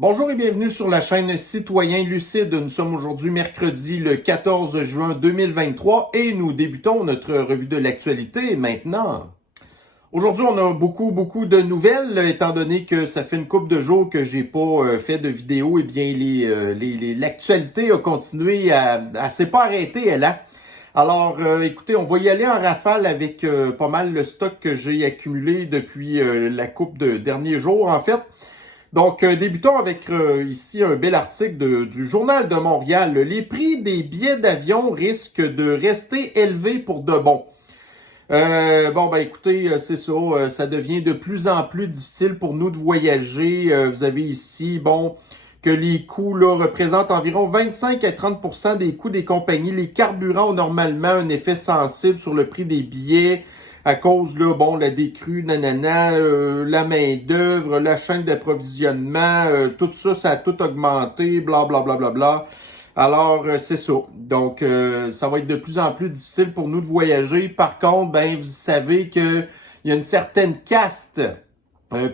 Bonjour et bienvenue sur la chaîne Citoyen Lucide. Nous sommes aujourd'hui mercredi le 14 juin 2023 et nous débutons notre revue de l'actualité maintenant. Aujourd'hui, on a beaucoup de nouvelles, étant donné que ça fait une couple de jours que j'ai pas fait de vidéo. Eh bien, l'actualité a continué s'est pas arrêtée, elle a. Alors, écoutez, on va y aller en rafale avec pas mal le stock que j'ai accumulé depuis la couple de derniers jours, en fait. Donc, débutons avec ici un bel article du Journal de Montréal. Les prix des billets d'avion risquent de rester élevés pour de bon. Écoutez, c'est ça, ça devient de plus en plus difficile pour nous de voyager. Vous avez ici, que les coûts là représentent environ 25 à 30% des coûts des compagnies. Les carburants ont normalement un effet sensible sur le prix des billets à cause, là, la décrue, la main-d'œuvre, la chaîne d'approvisionnement, tout ça, ça a tout augmenté, bla. Alors, c'est ça. Donc, ça va être de plus en plus difficile pour nous de voyager. Par contre, vous savez que il y a une certaine caste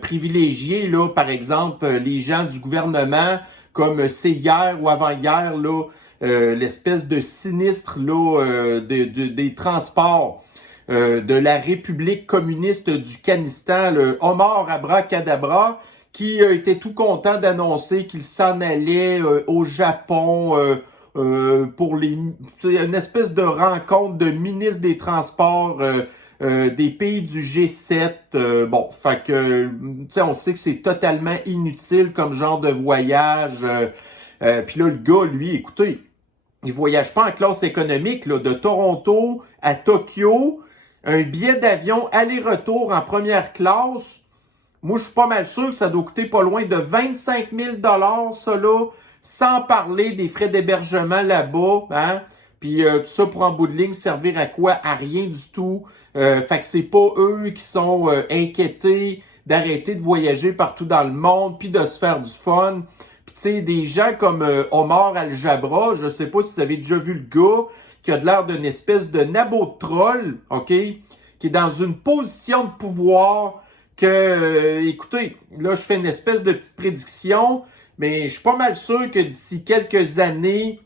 privilégiée, là, par exemple, les gens du gouvernement, comme c'est hier ou avant-hier, là, l'espèce de sinistre là, des transports. De la République communiste du Kanistan, le Omar Abracadabra, qui était tout content d'annoncer qu'il s'en allait au Japon pour une espèce de rencontre de ministres des Transports des pays du G7. On sait que c'est totalement inutile comme genre de voyage. Puis là, le gars, lui, écoutez, il voyage pas en classe économique, là, de Toronto à Tokyo. Un billet d'avion aller-retour en première classe, moi, je suis pas mal sûr que ça doit coûter pas loin de 25 000 $, ça là, sans parler des frais d'hébergement là-bas, hein. Puis tout ça pour en bout de ligne servir à quoi? À rien du tout. Fait que c'est pas eux qui sont inquiétés d'arrêter de voyager partout dans le monde, puis de se faire du fun. Puis tu sais, des gens comme Omar Al-Jabra, je sais pas si vous avez déjà vu le gars, qui a de l'air d'une espèce de nabot de troll, OK? Qui est dans une position de pouvoir que, écoutez, là, je fais une espèce de petite prédiction, mais je suis pas mal sûr que d'ici quelques années,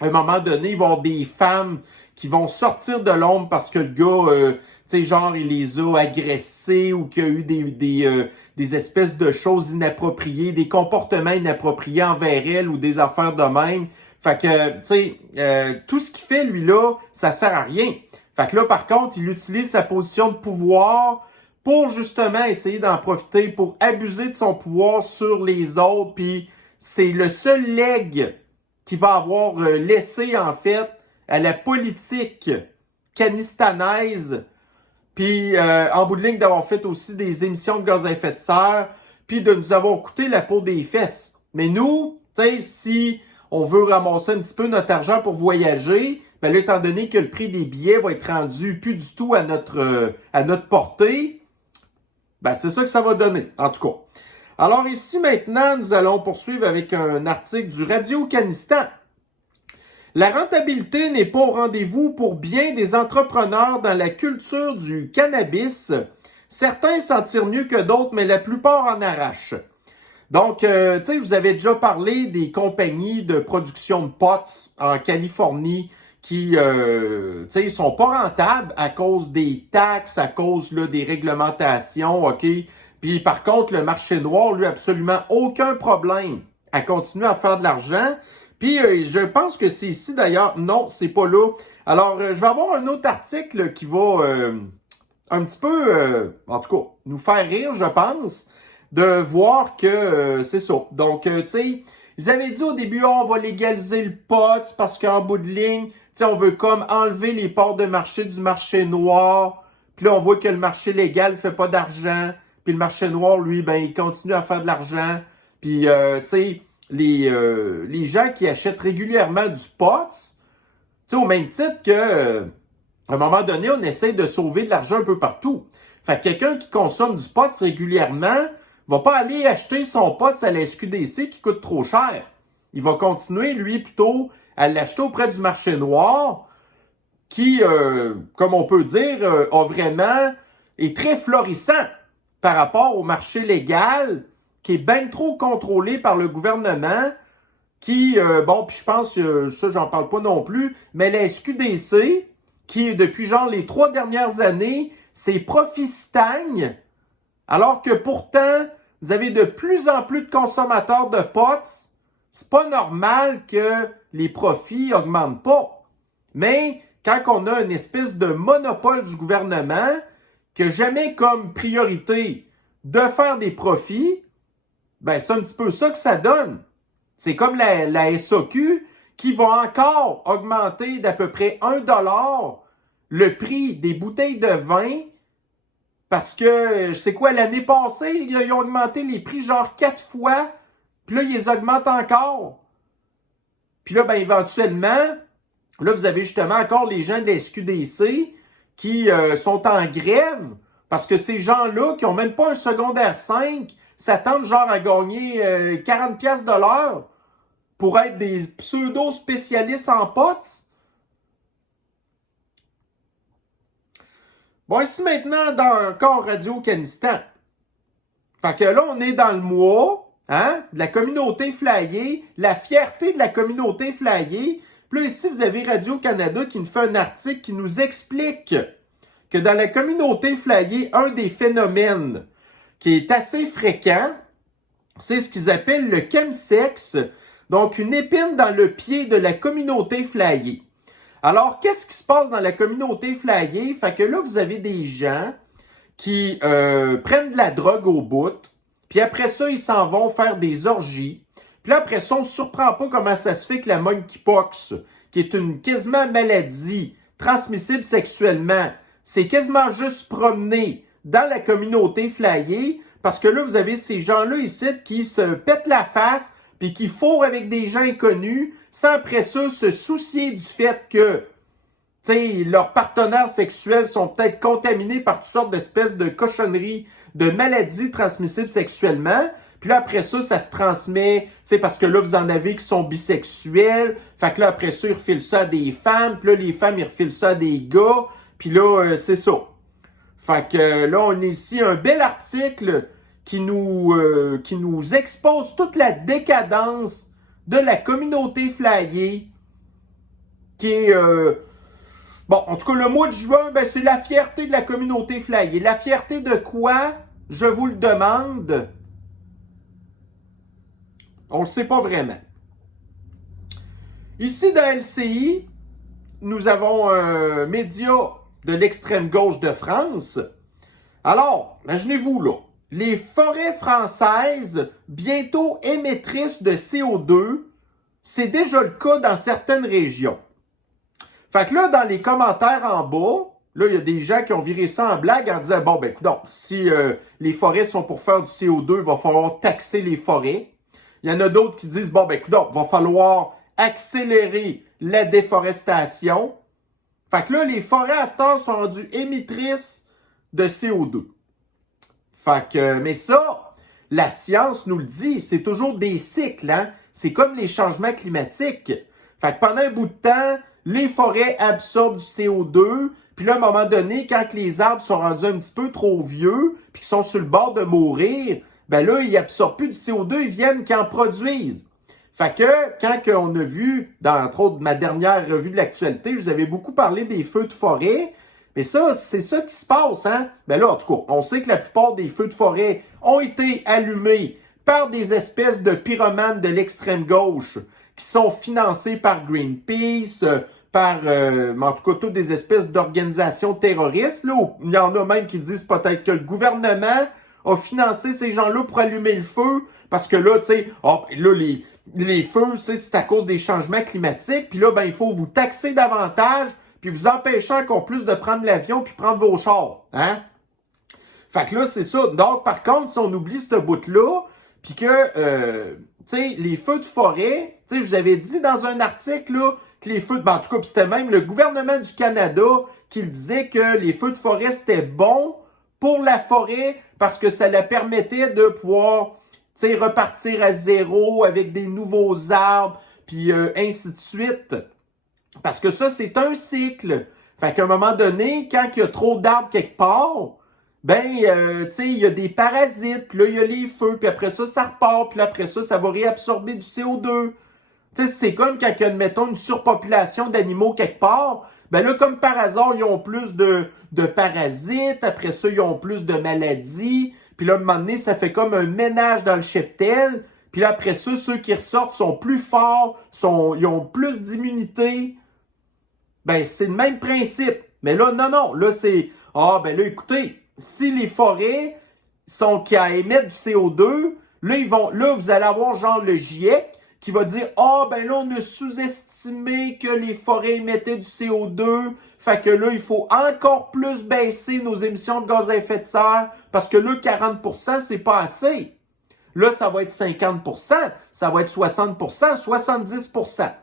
à un moment donné, il va y avoir des femmes qui vont sortir de l'ombre parce que le gars, tu sais, genre, il les a agressés ou qu'il y a eu des espèces de choses inappropriées, des comportements inappropriés envers elle ou des affaires de même. Fait que, tu sais, tout ce qu'il fait, lui, là, ça sert à rien. Fait que là, par contre, il utilise sa position de pouvoir pour justement essayer d'en profiter, pour abuser de son pouvoir sur les autres. Puis c'est le seul legs qu'il va avoir laissé, en fait, à la politique canistanaise. Puis, en bout de ligne, d'avoir fait aussi des émissions de gaz à effet de serre, puis de nous avoir coûté la peau des fesses. Mais nous, tu sais, si on veut ramasser un petit peu notre argent pour voyager, là, étant donné que le prix des billets va être rendu plus du tout à notre portée, c'est ça que ça va donner, en tout cas. Alors ici, maintenant, nous allons poursuivre avec un article du Radio-Canistan. La rentabilité n'est pas au rendez-vous pour bien des entrepreneurs dans la culture du cannabis. Certains s'en tirent mieux que d'autres, mais la plupart en arrachent. Donc, tu sais, vous avez déjà parlé des compagnies de production de potes en Californie qui, tu sais, sont pas rentables à cause des taxes, à cause là, des réglementations, OK? Puis, par contre, le marché noir, lui, absolument aucun problème à continuer à faire de l'argent. Puis, je pense que c'est ici, d'ailleurs. Non, c'est pas là. Alors, je vais avoir un autre article qui va un petit peu, en tout cas, nous faire rire, je pense, de voir que c'est ça. Donc, tu sais, ils avaient dit au début, on va légaliser le pot parce qu'en bout de ligne, tu sais, on veut comme enlever les parts de marché du marché noir. Puis là, on voit que le marché légal fait pas d'argent. Puis le marché noir, lui, il continue à faire de l'argent. Puis, tu sais, les gens qui achètent régulièrement du pot, tu sais, au même titre que, à un moment donné, on essaie de sauver de l'argent un peu partout. Fait que quelqu'un qui consomme du pot régulièrement va pas aller acheter son pot à la SQDC qui coûte trop cher. Il va continuer, lui, plutôt à l'acheter auprès du marché noir qui, comme on peut dire, est très florissant par rapport au marché légal qui est bien trop contrôlé par le gouvernement, qui, bon, puis je pense, ça, j'en parle pas non plus, mais la SQDC, qui, depuis genre les 3 dernières années, ses profits stagnent, alors que pourtant, vous avez de plus en plus de consommateurs de potes. C'est pas normal que les profits augmentent pas. Mais quand on a une espèce de monopole du gouvernement, que jamais comme priorité de faire des profits, ben c'est un petit peu ça que ça donne. C'est comme la SAQ qui va encore augmenter d'à peu près 1$ le prix des bouteilles de vin parce que, c'est quoi, l'année passée, ils ont augmenté les prix genre 4 fois, puis là, ils les augmentent encore. Puis là, ben éventuellement, là, vous avez justement encore les gens de la SQDC qui sont en grève parce que ces gens-là, qui n'ont même pas un secondaire 5, s'attendent genre à gagner 40$ de l'heure pour être des pseudo-spécialistes en potes. Bon, ici maintenant, dans encore Radio-Canistan. Fait que là, on est dans le mois, hein, de la communauté flyée, la fierté de la communauté flyée. Puis là, ici, vous avez Radio-Canada qui nous fait un article qui nous explique que dans la communauté flyée, un des phénomènes qui est assez fréquent, c'est ce qu'ils appellent le chemsex, donc une épine dans le pied de la communauté flyée. Alors, qu'est-ce qui se passe dans la communauté flyée? Fait que là, vous avez des gens qui prennent de la drogue au bout, puis après ça, ils s'en vont faire des orgies. Puis là, après ça, on ne se surprend pas comment ça se fait que la monkeypox, qui est une quasiment maladie transmissible sexuellement, c'est quasiment juste promené dans la communauté flyée, parce que là, vous avez ces gens-là ici qui se pètent la face, puis qui fourrent avec des gens inconnus, sans après ça se soucier du fait que leurs partenaires sexuels sont peut-être contaminés par toutes sortes d'espèces de cochonneries, de maladies transmissibles sexuellement. Puis là, après ça, ça se transmet, parce que là, vous en avez qui sont bisexuels. Fait que là, après ça, ils refilent ça à des femmes. Puis là, les femmes, ils refilent ça à des gars. Puis là, c'est ça. Fait que là, on a ici un bel article qui nous expose toute la décadence de la communauté flyée, qui est... bon, en tout cas, le mois de juin, ben, c'est la fierté de la communauté flyée. La fierté de quoi? Je vous le demande. On ne le sait pas vraiment. Ici, dans LCI, nous avons un média de l'extrême gauche de France. Alors, imaginez-vous là, les forêts françaises, bientôt émettrices de CO2, c'est déjà le cas dans certaines régions. Fait que là, dans les commentaires en bas, là, il y a des gens qui ont viré ça en blague en disant, bon, ben, écoute, si les forêts sont pour faire du CO2, il va falloir taxer les forêts. Il y en a d'autres qui disent, bon, ben, écoute, il va falloir accélérer la déforestation. Fait que là, les forêts à cette heure sont rendues émettrices de CO2. Fait que, mais ça, la science nous le dit, c'est toujours des cycles, hein. C'est comme les changements climatiques. Fait que pendant un bout de temps, les forêts absorbent du CO2, puis là, à un moment donné, quand les arbres sont rendus un petit peu trop vieux, puis qu'ils sont sur le bord de mourir, ben là, ils absorbent plus du CO2, ils viennent qu'en produisent. Fait que, quand on a vu, dans, entre autres, ma dernière revue de l'actualité, je vous avais beaucoup parlé des feux de forêt, mais ça, c'est ça qui se passe, hein? Ben là, en tout cas, on sait que la plupart des feux de forêt ont été allumés par des espèces de pyromanes de l'extrême gauche qui sont financés par Greenpeace, par, en tout cas, toutes des espèces d'organisations terroristes. Là, il y en a même qui disent peut-être que le gouvernement a financé ces gens-là pour allumer le feu, parce que là, tu sais, oh, là, les feux, c'est à cause des changements climatiques, puis là, ben, il faut vous taxer davantage, puis vous empêcher encore plus de prendre l'avion puis prendre vos chars, hein? Fait que là, c'est ça. Donc, par contre, si on oublie ce bout-là, puis que, tu sais, les feux de forêt, tu sais, je vous avais dit dans un article, là, que les feux, ben, en tout cas, c'était même le gouvernement du Canada qui disait que les feux de forêt, c'était bon pour la forêt parce que ça la permettait de pouvoir, tu sais, repartir à zéro avec des nouveaux arbres, puis ainsi de suite. Parce que ça, c'est un cycle. Fait qu'à un moment donné, quand il y a trop d'arbres quelque part, tu sais, il y a des parasites, puis là, il y a les feux, puis après ça repart, puis après ça va réabsorber du CO2. Tu sais, c'est comme quand il y a, admettons, une surpopulation d'animaux quelque part, ben là, comme par hasard, ils ont plus de parasites, après ça, ils ont plus de maladies, puis là, à un moment donné, ça fait comme un ménage dans le cheptel, puis là, après ça, ceux qui ressortent sont plus forts, ils ont plus d'immunité. Ben, c'est le même principe. Mais là, non, là, c'est, ben là, écoutez, si les forêts sont qui émettent du CO2, là, vous allez avoir genre le GIEC qui va dire, ben là, on a sous-estimé que les forêts émettaient du CO2, fait que là, il faut encore plus baisser nos émissions de gaz à effet de serre, parce que là, 40%, c'est pas assez. Là, ça va être 50%, ça va être 60%, 70%.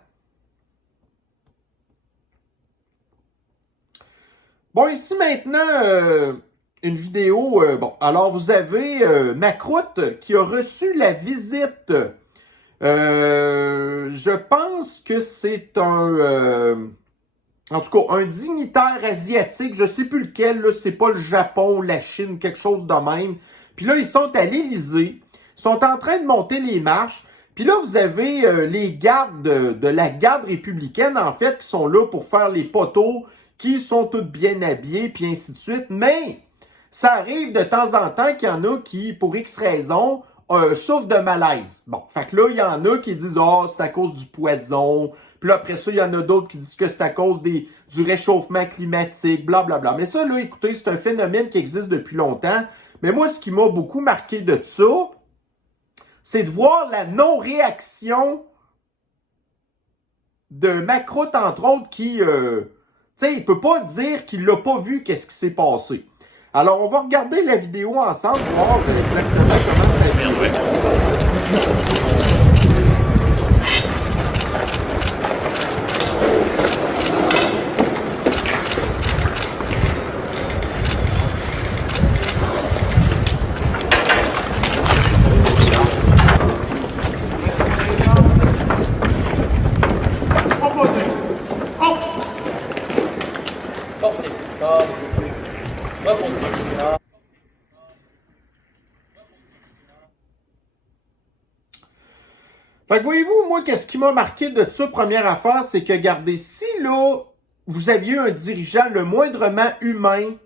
Bon, ici maintenant, une vidéo. Alors vous avez Macroute qui a reçu la visite. Je pense que c'est en tout cas, un dignitaire asiatique, je sais plus lequel, là, c'est pas le Japon, la Chine, quelque chose de même. Puis là, ils sont à l'Élysée, ils sont en train de monter les marches. Puis là, vous avez les gardes de la garde républicaine, en fait, qui sont là pour faire les poteaux, qui sont toutes bien habillés, puis ainsi de suite. Mais ça arrive de temps en temps qu'il y en a qui, pour X raisons, souffrent de malaise. Bon, fait que là, il y en a qui disent « c'est à cause du poison ». Puis là, après ça, il y en a d'autres qui disent que c'est à cause du réchauffement climatique, blablabla. Mais ça, là, écoutez, c'est un phénomène qui existe depuis longtemps. Mais moi, ce qui m'a beaucoup marqué de ça, c'est de voir la non-réaction de Macroute, entre autres, qui, tu sais, il peut pas dire qu'il l'a pas vu qu'est-ce qui s'est passé. Alors, on va regarder la vidéo ensemble, voir exactement comment ça vient. Fait que voyez-vous, moi, qu'est-ce qui m'a marqué de ça, première affaire, c'est que, regardez, si là, vous aviez un dirigeant le moindrement humain,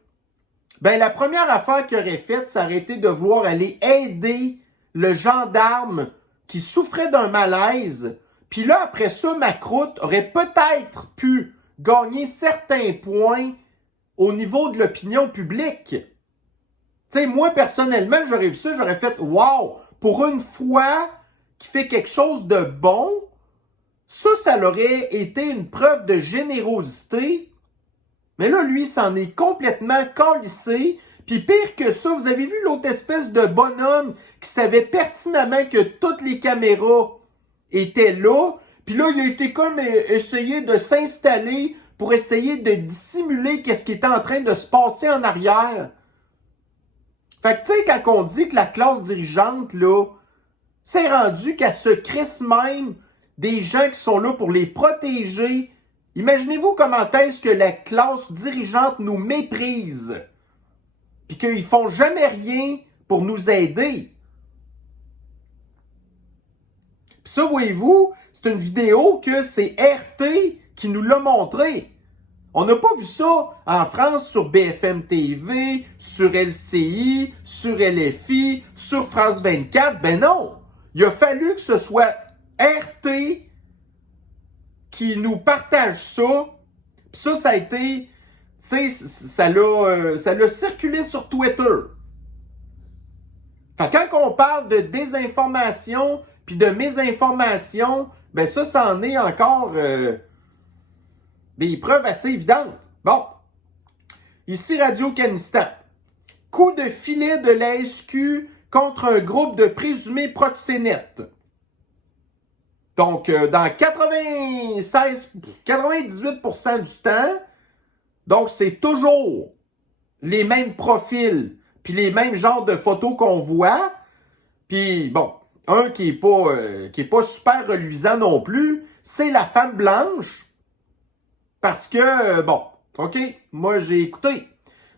ben la première affaire qu'il aurait faite, ça aurait été de vouloir aller aider le gendarme qui souffrait d'un malaise. Puis là, après ça, Macroute aurait peut-être pu gagner certains points au niveau de l'opinion publique. Tu sais, moi, personnellement, j'aurais vu ça, j'aurais fait « Wow! Pour une fois qui fait quelque chose de bon, ça l'aurait été une preuve de générosité. » Mais là, lui, s'en est complètement calissé. Puis pire que ça, vous avez vu l'autre espèce de bonhomme qui savait pertinemment que toutes les caméras étaient là. Puis là, il a été comme essayer de s'installer pour essayer de dissimuler qu'est-ce qui était en train de se passer en arrière. Fait que tu sais, quand on dit que la classe dirigeante, là, c'est rendu qu'elle se crisse même des gens qui sont là pour les protéger. Imaginez-vous comment est-ce que la classe dirigeante nous méprise, puis qu'ils font jamais rien pour nous aider. Puis ça, voyez-vous, c'est une vidéo que c'est RT qui nous l'a montré. On n'a pas vu ça en France sur BFM TV, sur LCI, sur LFI, sur France 24. Ben non! Il a fallu que ce soit RT qui nous partage ça. Puis ça a été, tu sais, ça l'a circulé sur Twitter. Fait que quand on parle de désinformation puis de mésinformation, ben ça en est encore des preuves assez évidentes. Bon, ici Radio-Canistan. Coup de filet de la SQ contre un groupe de présumés proxénètes. Donc, dans 98% du temps, donc c'est toujours les mêmes profils, puis les mêmes genres de photos qu'on voit. Puis, bon, un qui est pas super reluisant non plus, c'est la femme blanche. Parce que, bon, OK, moi j'ai écouté.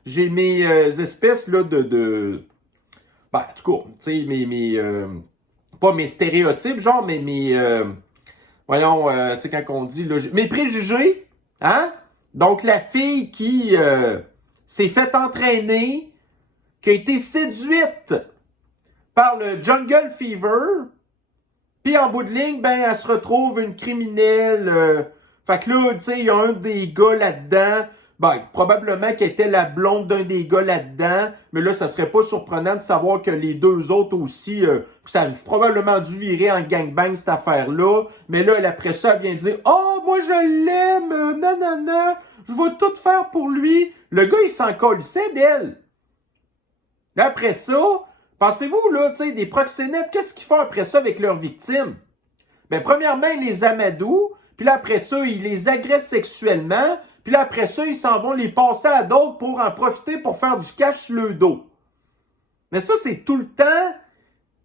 j'ai mes espèces là, ben, en tout cas, tu sais, pas mes stéréotypes, genre, mais voyons, tu sais, quand on dit, là, mes préjugés, hein? Donc, la fille qui s'est fait entraîner, qui a été séduite par le Jungle Fever, puis en bout de ligne, ben, elle se retrouve une criminelle. Fait que là, tu sais, il y a un des gars là-dedans. Ben, probablement qu'elle était la blonde d'un des gars là-dedans. Mais là, ça serait pas surprenant de savoir que les deux autres aussi, ça a probablement dû virer en gangbang, cette affaire-là. Mais là, après ça, elle vient dire « Oh, moi, je l'aime! Nanana! Je vais tout faire pour lui! » Le gars, il s'en colissait d'elle. Là, après ça, pensez-vous, là, tu sais, des proxénètes, qu'est-ce qu'ils font après ça avec leurs victimes? Ben, premièrement, ils les amadouent, puis là, après ça, ils les agressent sexuellement, puis là, après ça, ils s'en vont les passer à d'autres pour en profiter pour faire du cash sur le dos. Mais ça, c'est tout le temps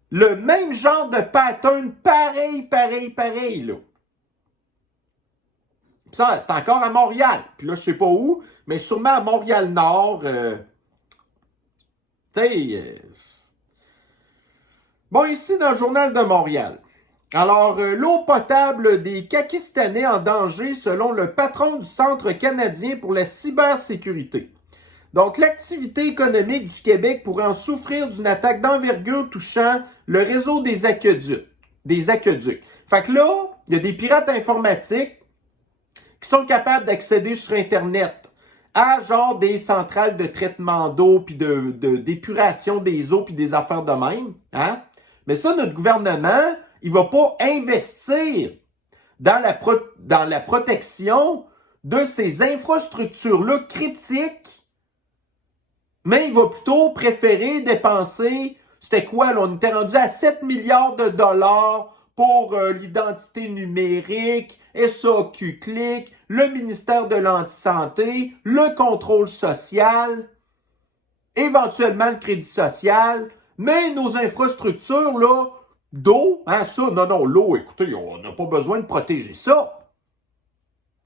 le même genre de pattern, pareil, là. Puis ça, c'est encore à Montréal. Puis là, je sais pas où, mais sûrement à Montréal-Nord. Tu sais... Bon, ici, dans le Journal de Montréal. Alors, l'eau potable des Pakistanais en danger selon le patron du Centre canadien pour la cybersécurité. Donc, l'activité économique du Québec pourrait en souffrir d'une attaque d'envergure touchant le réseau des aqueducs. Fait que là, il y a des pirates informatiques qui sont capables d'accéder sur Internet à genre des centrales de traitement d'eau puis d'épuration des eaux puis des affaires de même. Hein? Mais ça, notre gouvernement, il va pas investir dans la protection de ces infrastructures-là critiques, mais il va plutôt préférer dépenser, c'était quoi, là, on était rendu à 7 milliards de dollars pour l'identité numérique, SAQ-Clic, le ministère de l'Antisanté, le contrôle social, éventuellement le crédit social, mais nos infrastructures, là, d'eau, hein, ça, non, l'eau, écoutez, on n'a pas besoin de protéger ça.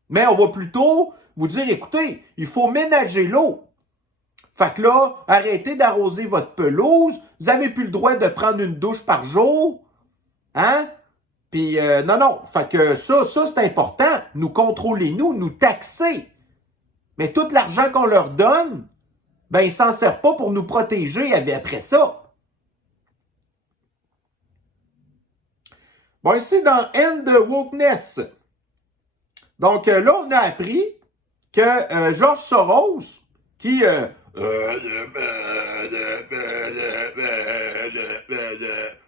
Mais on va plutôt vous dire, écoutez, il faut ménager l'eau. Fait que là, arrêtez d'arroser votre pelouse, vous n'avez plus le droit de prendre une douche par jour, hein? Puis, non, fait que ça, c'est important. Nous contrôler, nous taxer. Mais tout l'argent qu'on leur donne, ben, ils s'en servent pas pour nous protéger après ça. Bon, ici, dans End Wokeness. Donc, là, on a appris que George Soros, qui...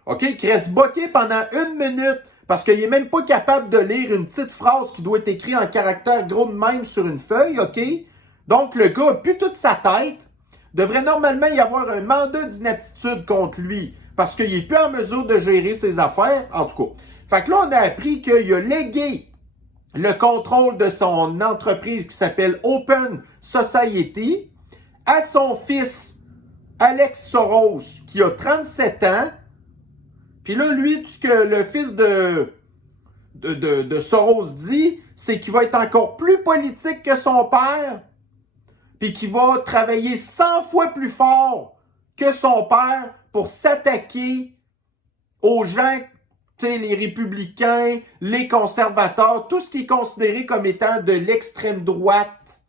OK, qui reste bloqué pendant 1 minute parce qu'il n'est même pas capable de lire une petite phrase qui doit être écrite en caractère gros de même sur une feuille, OK? Donc, le gars a plus toute sa tête. Devrait normalement y avoir un mandat d'inaptitude contre lui parce qu'il n'est plus en mesure de gérer ses affaires, en tout cas. Fait que là, on a appris qu'il a légué le contrôle de son entreprise qui s'appelle Open Society à son fils Alex Soros, qui a 37 ans. Puis là, lui, ce que le fils de Soros dit, c'est qu'il va être encore plus politique que son père, puis qu'il va travailler 100 fois plus fort que son père pour s'attaquer aux gens, tu sais, les républicains, les conservateurs, tout ce qui est considéré comme étant de l'extrême droite.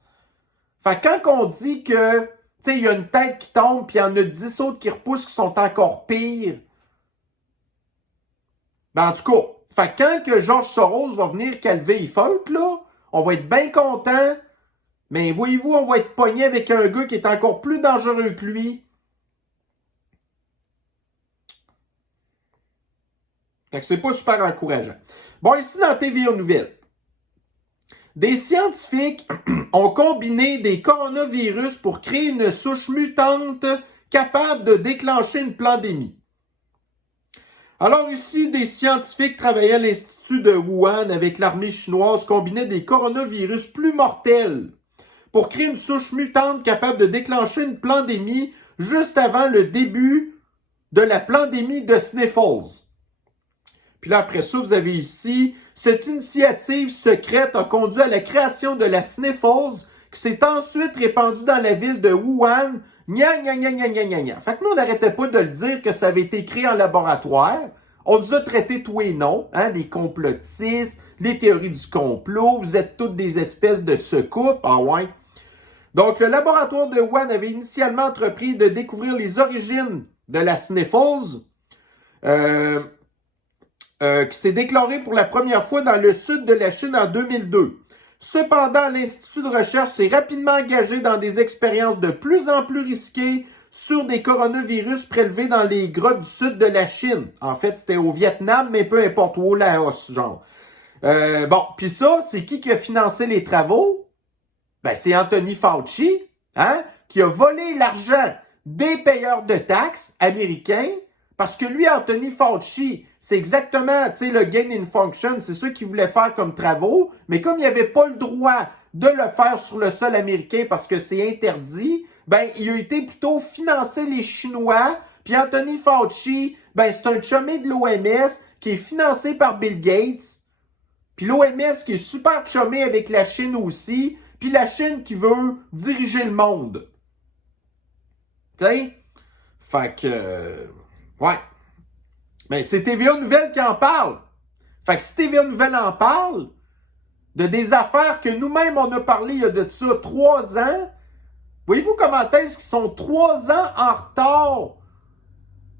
Fait que quand on dit que, tu sais, il y a une tête qui tombe, puis il y en a 10 autres qui repoussent qui sont encore pires, ben en tout cas, fait que quand que George Soros va venir calver les feutres, là, on va être bien content, mais voyez-vous, on va être pogné avec un gars qui est encore plus dangereux que lui. Fait que c'est pas super encourageant. Bon, ici dans TVA Nouvelles, des scientifiques ont combiné des coronavirus pour créer une souche mutante capable de déclencher une pandémie. Alors ici, des scientifiques travaillaient à l'Institut de Wuhan avec l'armée chinoise combinaient des coronavirus plus mortels pour créer une souche mutante capable de déclencher une pandémie juste avant le début de la pandémie de Sniffles. Puis là, après ça, vous avez ici, cette initiative secrète a conduit à la création de la Sniffles, qui s'est ensuite répandu dans la ville de Wuhan. Gna, gna, gna, gna, gna, gna, gna. Fait que nous, on n'arrêtait pas de le dire que ça avait été créé en laboratoire. On nous a traité tous les noms, hein, des complotistes, les théories du complot, vous êtes toutes des espèces de secoupes, ah ouais. Donc, le laboratoire de Wuhan avait initialement entrepris de découvrir les origines de la sniffles, qui s'est déclarée pour la première fois dans le sud de la Chine en 2002. Cependant, l'Institut de recherche s'est rapidement engagé dans des expériences de plus en plus risquées sur des coronavirus prélevés dans les grottes du sud de la Chine. En fait, c'était au Vietnam, mais peu importe où, au Laos, genre. Bon, puis ça, c'est qui a financé les travaux? Ben, c'est Anthony Fauci, hein, qui a volé l'argent des payeurs de taxes américains, parce que lui, Anthony Fauci, c'est exactement, tu sais, le gain in function, c'est ceux qu'il voulait faire comme travaux, mais comme il n'avait pas le droit de le faire sur le sol américain parce que c'est interdit, ben, il a été plutôt financer les Chinois, puis Anthony Fauci, ben, c'est un chumé de l'OMS qui est financé par Bill Gates, puis l'OMS qui est super chumé avec la Chine aussi, puis la Chine qui veut diriger le monde. Tu sais? Fait que... ouais. Mais c'est TVA Nouvelle qui en parle. Fait que si TVA Nouvelle en parle, de des affaires que nous-mêmes on a parlé il y a de ça 3 ans, voyez-vous comment est-ce qu'ils sont 3 ans en retard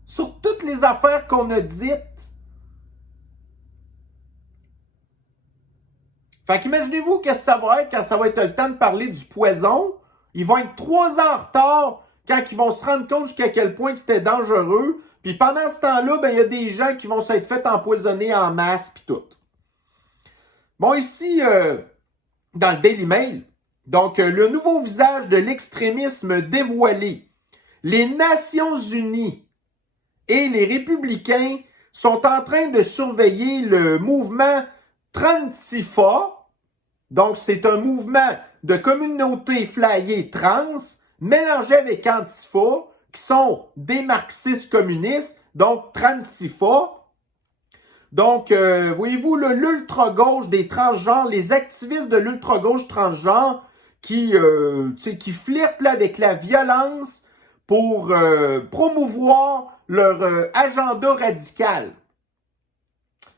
sur toutes les affaires qu'on a dites? Fait qu'imaginez-vous qu'est-ce que ça va être quand ça va être le temps de parler du poison. Ils vont être 3 ans en retard quand ils vont se rendre compte jusqu'à quel point que c'était dangereux. Puis pendant ce temps-là, ben, il y a des gens qui vont s'être fait empoisonner en masse puis tout. Bon, ici, dans le Daily Mail, donc le nouveau visage de l'extrémisme dévoilé. Les Nations Unies et les républicains sont en train de surveiller le mouvement Trantifa. Donc, c'est un mouvement de communauté flyée trans mélangé avec Antifa, qui sont des marxistes communistes, donc Trantifa. Donc, voyez-vous, l'ultra-gauche des transgenres, les activistes de l'ultra-gauche transgenre qui flirtent là, avec la violence pour promouvoir leur agenda radical.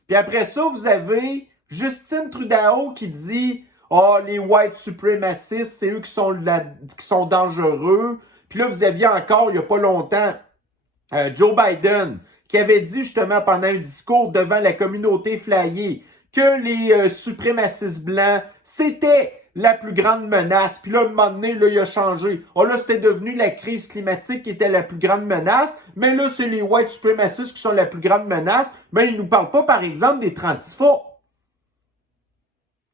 Puis après ça, vous avez Justin Trudeau qui dit « Ah, oh, les white supremacistes, c'est eux qui sont dangereux. » Puis là, vous aviez encore, il n'y a pas longtemps, Joe Biden qui avait dit justement pendant un discours devant la communauté flyée que les suprémacistes blancs, c'était la plus grande menace. Puis là, à un moment donné, là, il a changé. Oh là, c'était devenu la crise climatique qui était la plus grande menace. Mais là, c'est les white supremacistes qui sont la plus grande menace. Mais il ne nous parle pas, par exemple, des Trantifas.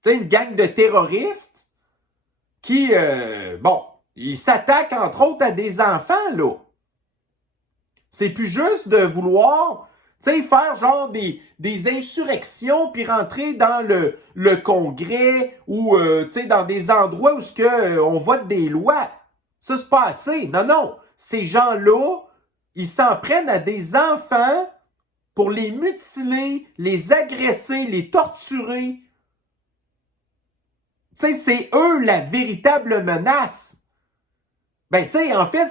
Tu sais, une gang de terroristes qui, ils s'attaquent entre autres à des enfants, là. C'est plus juste de vouloir, tu sais, faire genre des insurrections puis rentrer dans le Congrès ou, tu sais, dans des endroits où on vote des lois. Ça, c'est pas assez. Non, non. Ces gens-là, ils s'en prennent à des enfants pour les mutiler, les agresser, les torturer. Tu sais, c'est eux la véritable menace. Ben, tu sais, en fait,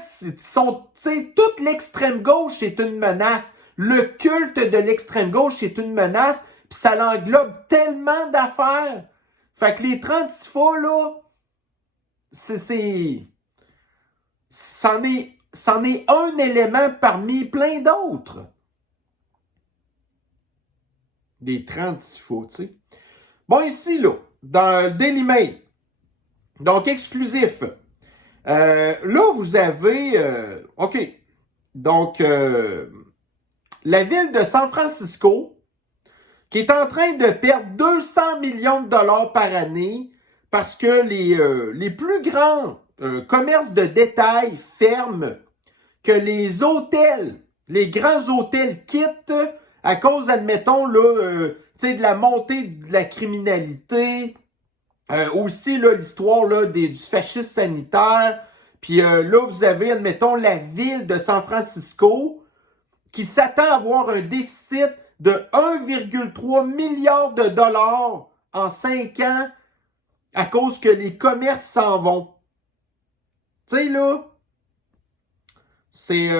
toute l'extrême gauche est une menace. Le culte de l'extrême gauche est une menace, puis ça l'englobe tellement d'affaires. Fait que les Trantifas, là, c'en est un élément parmi plein d'autres. Des Trantifas, tu sais. Bon, ici, là, dans le Daily Mail, donc exclusif. Là, vous avez... OK. Donc, la ville de San Francisco, qui est en train de perdre 200 millions de dollars par année parce que les plus grands commerces de détail ferment, que les hôtels, les grands hôtels quittent à cause, admettons, là, de la montée de la criminalité, aussi là, l'histoire là, du fascisme sanitaire. Puis là, vous avez, admettons, la ville de San Francisco qui s'attend à avoir un déficit de 1,3 milliard de dollars en 5 ans à cause que les commerces s'en vont. Tu sais, là,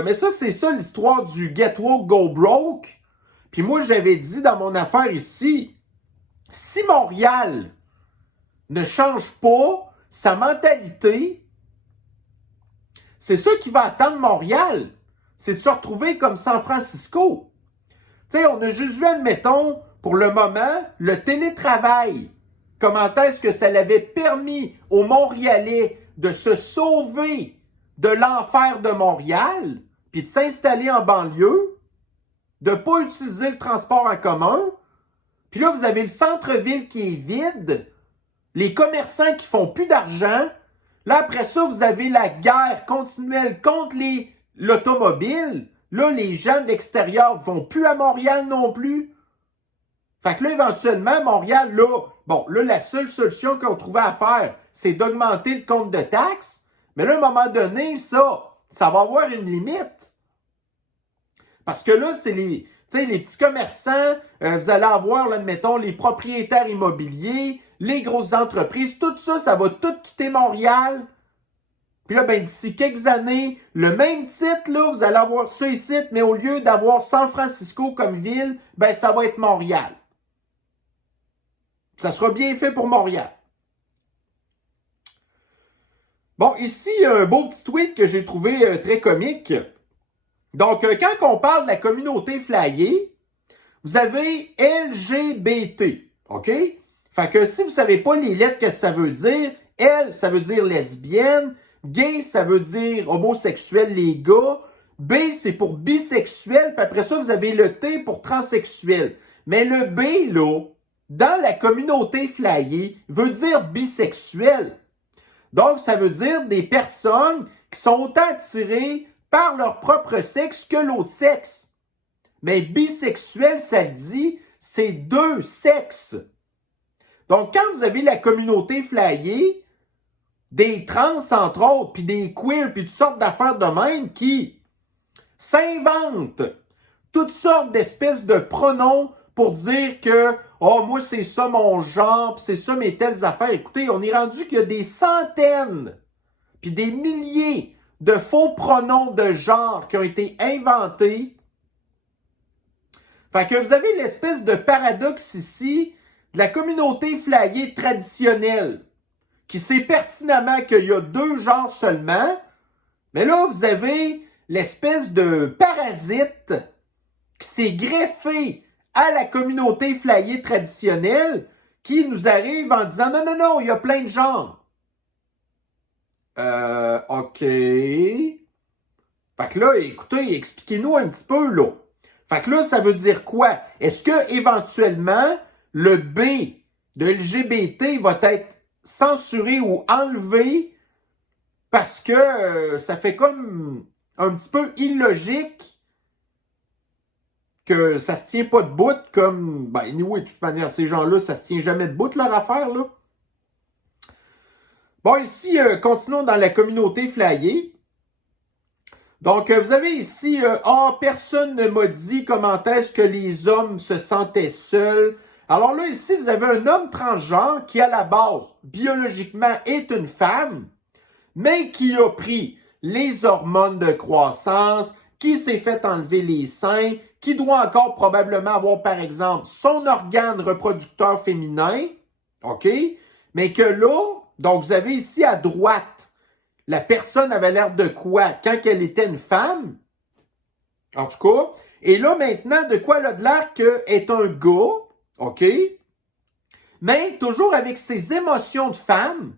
mais ça, c'est ça l'histoire du Get Woke, Go Broke. Puis moi, j'avais dit dans mon affaire ici, si Montréal ne change pas sa mentalité, c'est ça qui va attendre Montréal. C'est de se retrouver comme San Francisco. Tu sais, on a juste vu, admettons, pour le moment, le télétravail. Comment est-ce que ça l'avait permis aux Montréalais de se sauver de l'enfer de Montréal, puis de s'installer en banlieue, de ne pas utiliser le transport en commun. Puis là, vous avez le centre-ville qui est vide, les commerçants qui font plus d'argent. Là, après ça, vous avez la guerre continuelle contre l'automobile. Là, les gens de l'extérieur vont plus à Montréal non plus. Fait que là, éventuellement, Montréal, là, la seule solution qu'on trouvait à faire, c'est d'augmenter le compte de taxes. Mais là, à un moment donné, ça va avoir une limite. Parce que là, c'est les petits commerçants, vous allez avoir, là, admettons, les propriétaires immobiliers, les grosses entreprises, tout ça, ça va tout quitter Montréal. Puis là, d'ici quelques années, le même titre, là, vous allez avoir ça ici, mais au lieu d'avoir San Francisco comme ville, ça va être Montréal. Ça sera bien fait pour Montréal. Bon, ici, un beau petit tweet que j'ai trouvé très comique. Donc, quand on parle de la communauté flyée, vous avez LGBT, OK? Fait que si vous ne savez pas les lettres, qu'est-ce que ça veut dire, L, ça veut dire lesbienne, gay, ça veut dire homosexuel, les gars, B, c'est pour bisexuel, puis après ça, vous avez le T pour transsexuel. Mais le B, là, dans la communauté flyée, veut dire bisexuel. Donc, ça veut dire des personnes qui sont autant attirées par leur propre sexe que l'autre sexe. Mais bisexuel, ça dit, c'est deux sexes. Donc, quand vous avez la communauté flyée, des trans, entre autres, puis des queers, puis toutes sortes d'affaires de même qui s'inventent toutes sortes d'espèces de pronoms pour dire que « Oh, moi, c'est ça mon genre, puis c'est ça mes telles affaires. » Écoutez, on est rendu qu'il y a des centaines, puis des milliers de faux pronoms de genre qui ont été inventés. Fait que vous avez l'espèce de paradoxe ici de la communauté flyée traditionnelle qui sait pertinemment qu'il y a deux genres seulement. Mais là, vous avez l'espèce de parasite qui s'est greffé à la communauté flyée traditionnelle qui nous arrive en disant « Non, non, non, il y a plein de genres. » OK. Fait que là, écoutez, expliquez-nous un petit peu, là. Fait que là, ça veut dire quoi? Est-ce que éventuellement le B de LGBT va être censuré ou enlevé parce que ça fait comme un petit peu illogique que ça se tient pas de bout comme... anyway, de toute manière, ces gens-là, ça se tient jamais de bout, leur affaire, là. Bon, ici, continuons dans la communauté flyée. Donc, vous avez ici, personne ne m'a dit comment est-ce que les hommes se sentaient seuls. Alors là, ici, vous avez un homme transgenre qui, à la base, biologiquement, est une femme, mais qui a pris les hormones de croissance, qui s'est fait enlever les seins, qui doit encore probablement avoir, par exemple, son organe reproducteur féminin, OK? Mais que là, donc vous avez ici à droite, la personne avait l'air de quoi quand elle était une femme? En tout cas. Et là, maintenant, de quoi elle a de l'air qu'elle est un gars, OK? Mais toujours avec ses émotions de femme.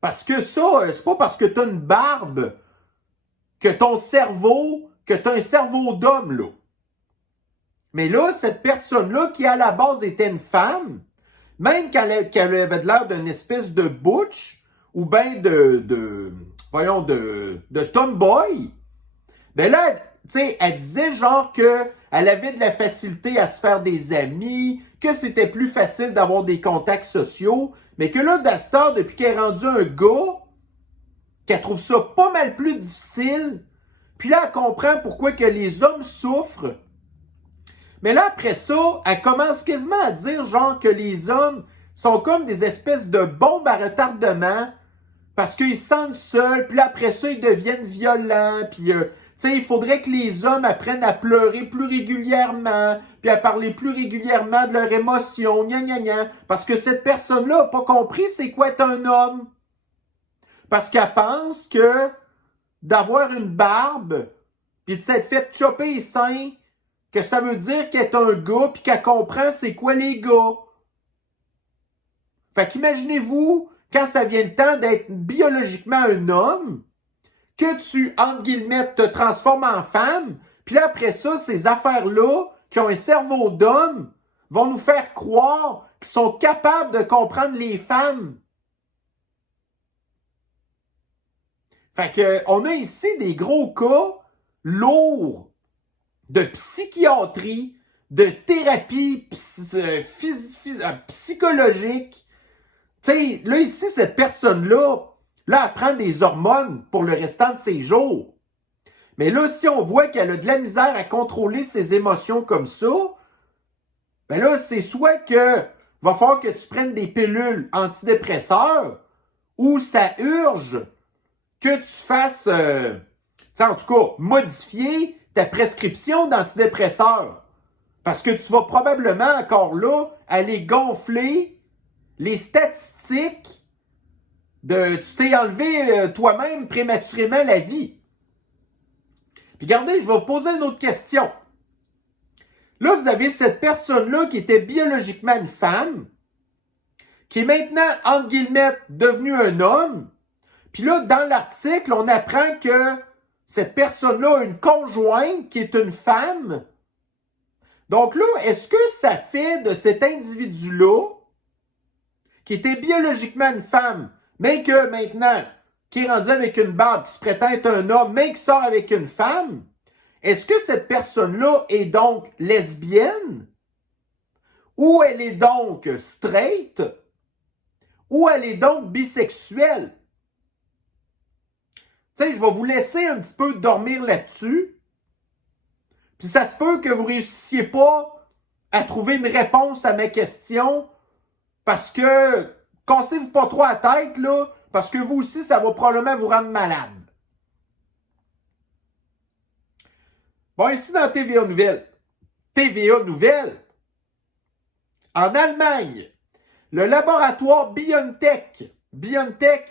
Parce que ça, c'est pas parce que tu as une barbe que ton cerveau, que tu as un cerveau d'homme, là. Mais là, cette personne-là, qui à la base était une femme, même qu'elle avait de l'air d'une espèce de butch, ou bien de tomboy, ben là, tu sais, elle disait genre qu'elle avait de la facilité à se faire des amis, que c'était plus facile d'avoir des contacts sociaux, mais que là, d'Astor, depuis qu'elle est rendue un gars, qu'elle trouve ça pas mal plus difficile, puis là, elle comprend pourquoi que les hommes souffrent. Mais là, après ça, elle commence quasiment à dire genre que les hommes, sont comme des espèces de bombes à retardement parce qu'ils se sentent seuls, puis là, après ça, ils deviennent violents, puis tu sais, il faudrait que les hommes apprennent à pleurer plus régulièrement, puis à parler plus régulièrement de leurs émotions, gna gna gna, parce que cette personne-là n'a pas compris c'est quoi être un homme. Parce qu'elle pense que d'avoir une barbe, puis de s'être fait chopper les seins, que ça veut dire qu'elle est un gars, puis qu'elle comprend c'est quoi les gars. Fait qu'imaginez-vous, quand ça vient le temps d'être biologiquement un homme, que tu, entre guillemets, te transformes en femme, puis là, après ça, ces affaires-là, qui ont un cerveau d'homme, vont nous faire croire qu'ils sont capables de comprendre les femmes. Fait que, on a ici des gros cas lourds de psychiatrie, de thérapie psychologique. Tu sais, là, ici, cette personne-là, là, elle prend des hormones pour le restant de ses jours. Mais là, si on voit qu'elle a de la misère à contrôler ses émotions comme ça, ben là, c'est soit que va falloir que tu prennes des pilules antidépresseurs ou ça urge que tu fasses, en tout cas, modifier ta prescription d'antidépresseurs. Parce que tu vas probablement encore là aller gonfler les statistiques de tu t'es enlevé toi-même prématurément la vie. Puis regardez, je vais vous poser une autre question. Là, vous avez cette personne-là qui était biologiquement une femme, qui est maintenant, entre guillemets, devenue un homme. Puis là, dans l'article, on apprend que cette personne-là a une conjointe qui est une femme. Donc là, est-ce que ça fait de cet individu-là, qui était biologiquement une femme, mais que maintenant, qui est rendu avec une barbe, qui se prétend être un homme, mais qui sort avec une femme, est-ce que cette personne-là est donc lesbienne? Ou elle est donc straight? Ou elle est donc bisexuelle? Tu sais, je vais vous laisser un petit peu dormir là-dessus. Puis ça se peut que vous ne réussissiez pas à trouver une réponse à mes questions parce que, cassez-vous pas trop la tête, là, parce que vous aussi, ça va probablement vous rendre malade. Bon, ici dans TVA Nouvelles. TVA Nouvelles. En Allemagne, le laboratoire BioNTech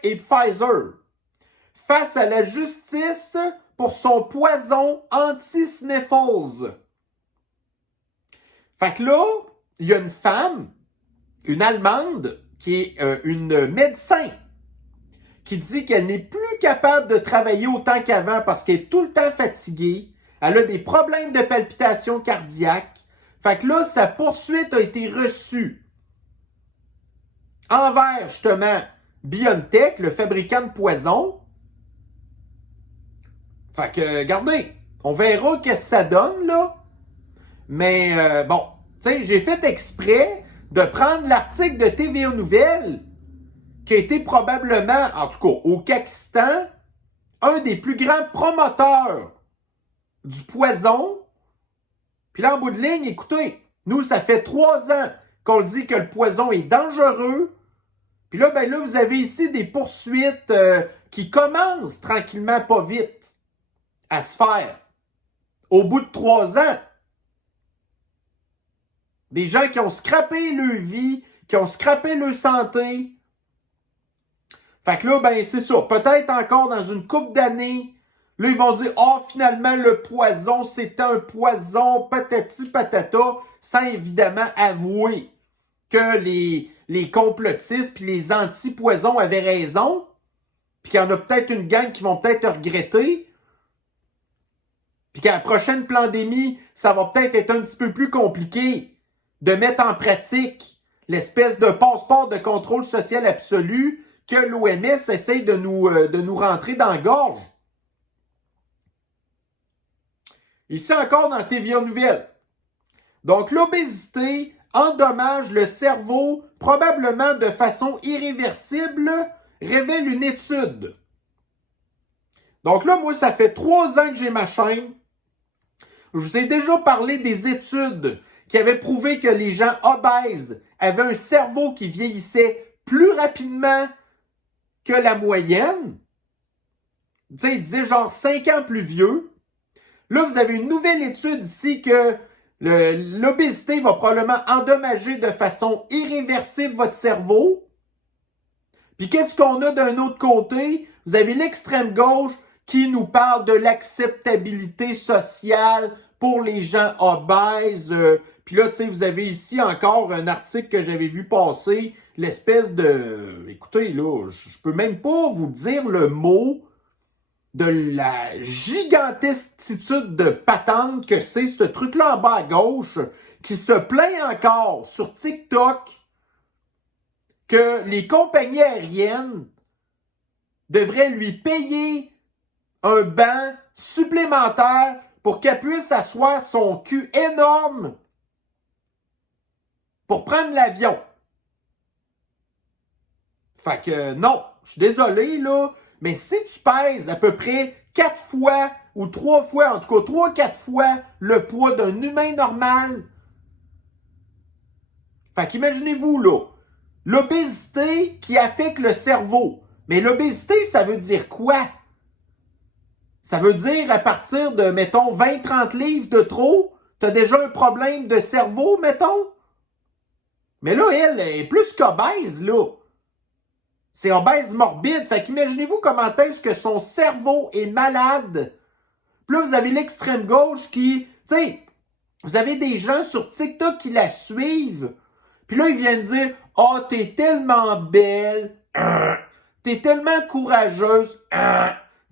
et Pfizer, face à la justice pour son poison anti-sniffles. Fait que là, il y a une femme, une Allemande, qui est une médecin, qui dit qu'elle n'est plus capable de travailler autant qu'avant parce qu'elle est tout le temps fatiguée. Elle a des problèmes de palpitation cardiaque. Fait que là, sa poursuite a été reçue envers, justement, BioNTech, le fabricant de poison. Fait que, regardez, on verra qu'est-ce que ça donne, là. Mais, bon, tu sais, j'ai fait exprès de prendre l'article de TVA Nouvelles qui a été probablement, en tout cas au Pakistan, un des plus grands promoteurs du poison. Puis là, en bout de ligne, écoutez, nous, ça fait 3 ans qu'on dit que le poison est dangereux. Puis là, ben là, vous avez ici des poursuites qui commencent tranquillement, pas vite, à se faire. Au bout de 3 ans, des gens qui ont scrappé leur vie, qui ont scrappé leur santé. Fait que là, ben c'est ça. Peut-être encore dans une couple d'années, là, ils vont dire « Ah, oh, finalement, le poison, c'était un poison, patati patata », sans évidemment avouer que les complotistes puis les anti-poisons avaient raison, puis qu'il y en a peut-être une gang qui vont peut-être regretter, puis qu'à la prochaine pandémie, ça va peut-être être un petit peu plus compliqué de mettre en pratique l'espèce de passeport de contrôle social absolu que l'OMS essaye de nous rentrer dans la gorge. Ici encore dans TVA Nouvelles. Donc, l'obésité endommage le cerveau probablement de façon irréversible, révèle une étude. Donc là, moi, ça fait 3 ans que j'ai ma chaîne. Je vous ai déjà parlé des études qui avait prouvé que les gens obèses avaient un cerveau qui vieillissait plus rapidement que la moyenne. Tu sais, il disait genre 5 ans plus vieux. Là, vous avez une nouvelle étude ici que l'obésité va probablement endommager de façon irréversible votre cerveau. Puis qu'est-ce qu'on a d'un autre côté? Vous avez l'extrême gauche qui nous parle de l'acceptabilité sociale pour les gens obèses. Puis là, tu sais, vous avez ici encore un article que j'avais vu passer, l'espèce de... Écoutez, là, je peux même pas vous dire le mot de la gigantestitude de patente que c'est ce truc-là en bas à gauche qui se plaint encore sur TikTok que les compagnies aériennes devraient lui payer un banc supplémentaire pour qu'elle puisse asseoir son cul énorme pour prendre l'avion. Fait que non, je suis désolé là, mais si tu pèses à peu près 4 fois ou 3 fois, en tout cas 3-4 fois le poids d'un humain normal, fait qu'imaginez-vous là, l'obésité qui affecte le cerveau. Mais l'obésité, ça veut dire quoi? Ça veut dire à partir de, mettons, 20-30 livres de trop, t'as déjà un problème de cerveau, mettons? Mais là, elle est plus qu'obèse, là. C'est obèse morbide. Fait qu'imaginez-vous comment est-ce que son cerveau est malade. Puis là, vous avez l'extrême gauche qui, tu sais, vous avez des gens sur TikTok qui la suivent. Puis là, ils viennent dire, « Oh, t'es tellement belle. T'es tellement courageuse.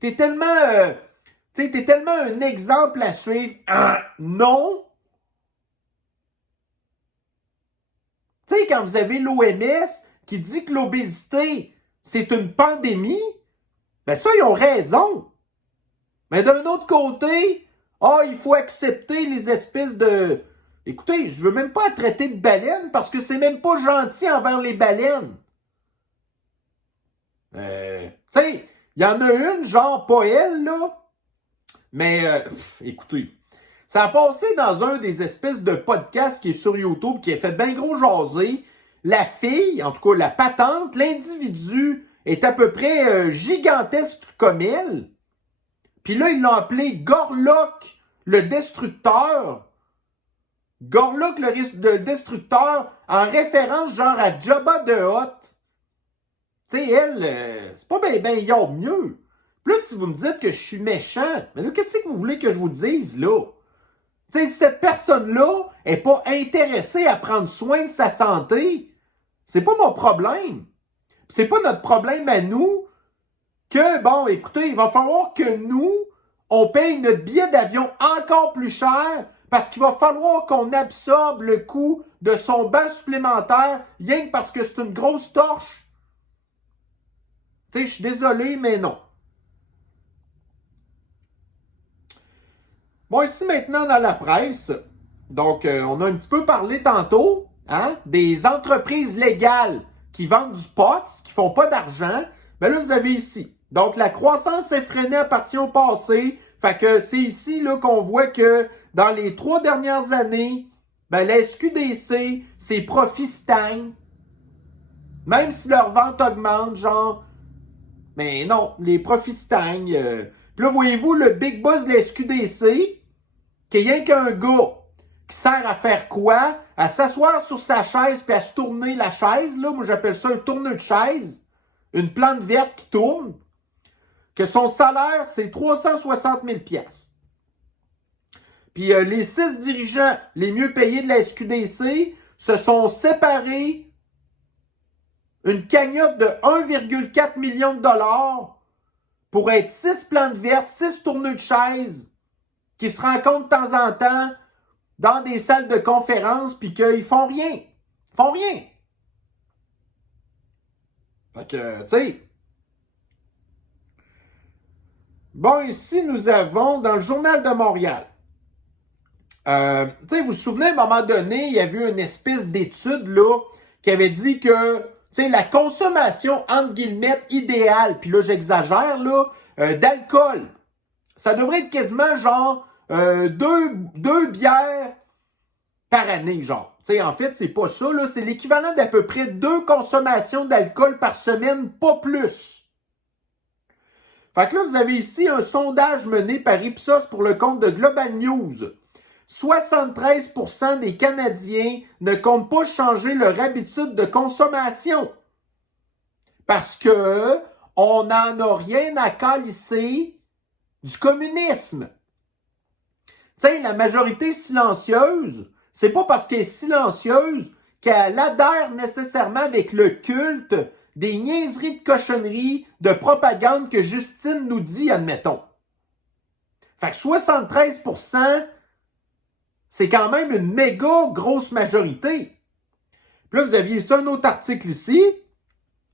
T'es tellement... t'es tellement un exemple à suivre. » Non. Tu sais, quand vous avez l'OMS qui dit que l'obésité, c'est une pandémie, ben ça, ils ont raison. Mais d'un autre côté, il faut accepter les espèces de... Écoutez, je veux même pas traiter de baleines parce que c'est même pas gentil envers les baleines. Tu sais, il y en a une, genre pas elle, là. Mais, écoutez, ça a passé dans un des espèces de podcasts qui est sur YouTube, qui a fait bien gros jaser. La fille, en tout cas la patente, l'individu est à peu près gigantesque comme elle. Puis là, ils l'ont appelé Gorlock le Destructeur. Gorlock le Destructeur en référence genre à Jabba the Hutt. Tu sais, elle, c'est pas bien mieux. Plus si vous me dites que je suis méchant, mais là, qu'est-ce que vous voulez que je vous dise, là? Tu sais, si cette personne-là est pas intéressée à prendre soin de sa santé, c'est pas mon problème. C'est pas notre problème à nous que, bon, écoutez, il va falloir que nous, on paye notre billet d'avion encore plus cher parce qu'il va falloir qu'on absorbe le coût de son banc supplémentaire rien que parce que c'est une grosse torche. Tu sais, je suis désolé, mais non. Bon, ici maintenant dans la presse, donc on a un petit peu parlé tantôt, hein, des entreprises légales qui vendent du pot, qui font pas d'argent. Ben là, vous avez ici. Donc, la croissance effrénée appartient au passé. Fait que c'est ici là qu'on voit que dans les 3 dernières années, ben, la SQDC, ses profits stagnent. Même si leur vente augmente, genre, mais non, les profits stagnent. Puis là, voyez-vous, le big boss de la SQDC, qui est rien qu'un gars qui sert à faire quoi? À s'asseoir sur sa chaise puis à se tourner la chaise, là. Moi, j'appelle ça un tourneur de chaise. Une plante verte qui tourne. Que son salaire, c'est 360 000 $. Puis les 6 dirigeants les mieux payés de la SQDC se sont séparés une cagnotte de 1,4 million de dollars pour être 6 plantes vertes, 6 tourneurs de chaises qui se rencontrent de temps en temps dans des salles de conférence puis qu'ils font rien. Ils font rien. Fait que, tu sais. Bon, ici, nous avons dans le Journal de Montréal. Tu sais, vous vous souvenez, à un moment donné, il y avait eu une espèce d'étude, là, qui avait dit que, tu sais, la consommation, entre guillemets, idéale, puis là, j'exagère, là, d'alcool, ça devrait être quasiment genre deux bières par année, genre. T'sais, en fait, c'est pas ça, là. C'est l'équivalent d'à peu près 2 consommations d'alcool par semaine, pas plus. Fait que là, vous avez ici un sondage mené par Ipsos pour le compte de Global News. 73% des Canadiens ne comptent pas changer leur habitude de consommation. Parce que on n'en a rien à calisser du communisme. Tu sais, la majorité silencieuse, c'est pas parce qu'elle est silencieuse qu'elle adhère nécessairement avec le culte des niaiseries de cochonneries de propagande que Justine nous dit, admettons. Fait que 73%, c'est quand même une méga grosse majorité. Puis là, vous aviez ça, un autre article ici.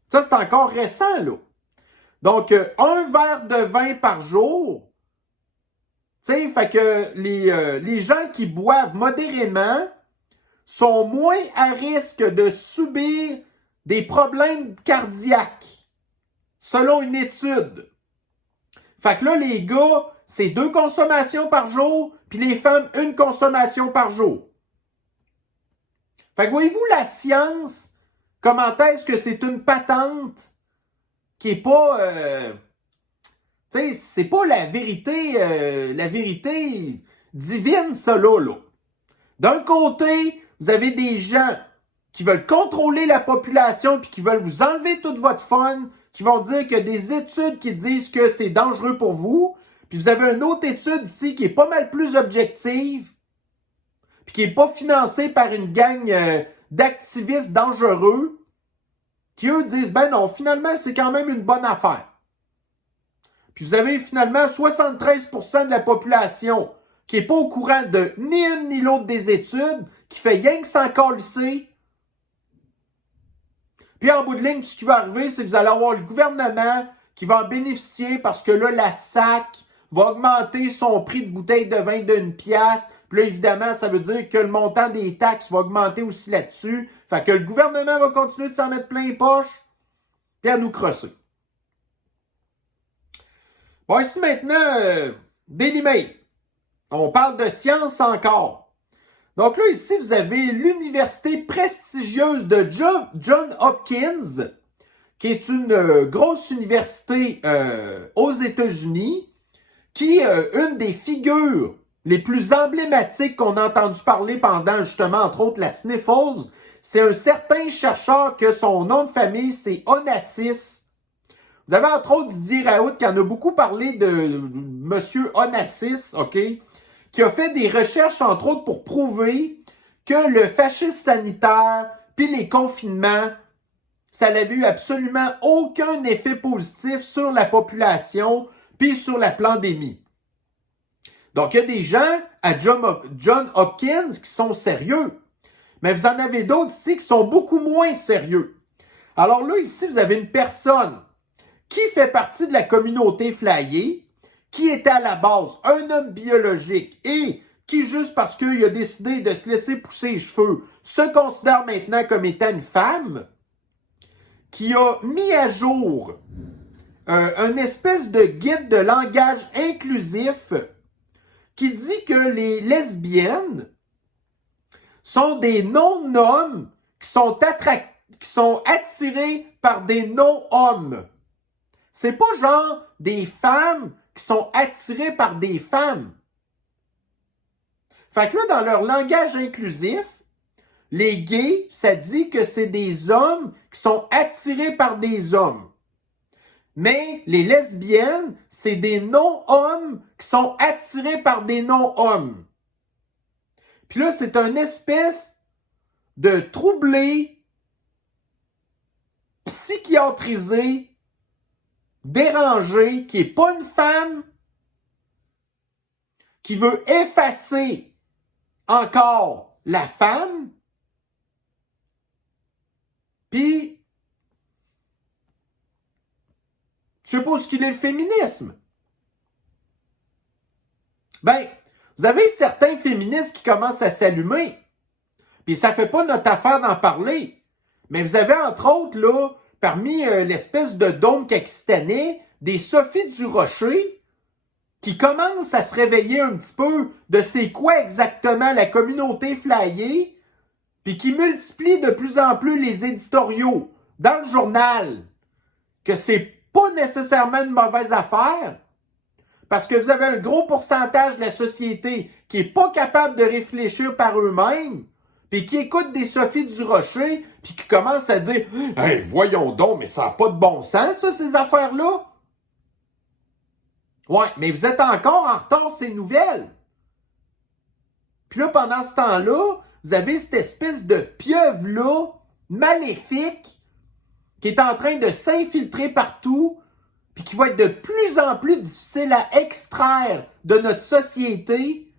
Ça, c'est encore récent, là. Donc, un verre de vin par jour. Tu sais, fait que les gens qui boivent modérément sont moins à risque de subir des problèmes cardiaques, selon une étude. Fait que là, les gars, c'est 2 consommations par jour, puis les femmes, 1 consommation par jour. Fait que voyez-vous la science, comment est-ce que c'est une patente qui est pas... tu sais, c'est pas la vérité divine, ça là. D'un côté, vous avez des gens qui veulent contrôler la population puis qui veulent vous enlever tout votre fun, qui vont dire qu'il y a des études qui disent que c'est dangereux pour vous. Puis vous avez une autre étude ici qui est pas mal plus objective puis qui est pas financée par une gang d'activistes dangereux qui, eux, disent, ben non, finalement, c'est quand même une bonne affaire. Puis vous avez finalement 73% de la population qui n'est pas au courant de ni une ni l'autre des études, qui fait rien que s'en calisser. Puis en bout de ligne, ce qui va arriver, c'est que vous allez avoir le gouvernement qui va en bénéficier parce que là, la SAC va augmenter son prix de bouteille de vin d'1 piastre. Puis là, évidemment, ça veut dire que le montant des taxes va augmenter aussi là-dessus. Fait que le gouvernement va continuer de s'en mettre plein les poches puis à nous crosser. Bon, ici maintenant, Daily Mail. On parle de science encore. Donc là, ici, vous avez l'université prestigieuse de John Hopkins, qui est une grosse université aux États-Unis, qui est une des figures les plus emblématiques qu'on a entendu parler pendant, justement, entre autres, la Sniffles. C'est un certain chercheur que son nom de famille, c'est Onassis. Vous avez entre autres Didier Raoult qui en a beaucoup parlé de M. Onassis, OK, qui a fait des recherches entre autres pour prouver que le fascisme sanitaire puis les confinements, ça n'avait eu absolument aucun effet positif sur la population puis sur la pandémie. Donc, il y a des gens à John Hopkins qui sont sérieux, mais vous en avez d'autres ici qui sont beaucoup moins sérieux. Alors là, ici, vous avez une personne qui fait partie de la communauté flyée, qui était à la base un homme biologique et qui, juste parce qu'il a décidé de se laisser pousser les cheveux, se considère maintenant comme étant une femme, qui a mis à jour une espèce de guide de langage inclusif qui dit que les lesbiennes sont des non-hommes qui sont attirés par des non-hommes. C'est pas genre des femmes qui sont attirées par des femmes. Fait que là, dans leur langage inclusif, les gays, ça dit que c'est des hommes qui sont attirés par des hommes. Mais les lesbiennes, c'est des non-hommes qui sont attirés par des non-hommes. Puis là, c'est une espèce de troublé, psychiatrisé, dérangé, qui n'est pas une femme, qui veut effacer encore la femme, puis je sais pas ce qu'il est le féminisme. Ben, vous avez certains féministes qui commencent à s'allumer, puis ça fait pas notre affaire d'en parler, mais vous avez entre autres, là, parmi l'espèce de dôme caquistanais, des Sophie Durocher, qui commencent à se réveiller un petit peu de c'est quoi exactement la communauté flyée, puis qui multiplient de plus en plus les éditoriaux dans le journal, que c'est pas nécessairement une mauvaise affaire, parce que vous avez un gros pourcentage de la société qui n'est pas capable de réfléchir par eux-mêmes, puis qui écoute des Sophie Durocher, puis qui commence à dire « Hey, voyons donc, mais ça n'a pas de bon sens, ça, ces affaires-là! » Ouais, mais vous êtes encore en retard, ces nouvelles. Puis là, pendant ce temps-là, vous avez cette espèce de pieuvre-là, maléfique, qui est en train de s'infiltrer partout, puis qui va être de plus en plus difficile à extraire de notre société.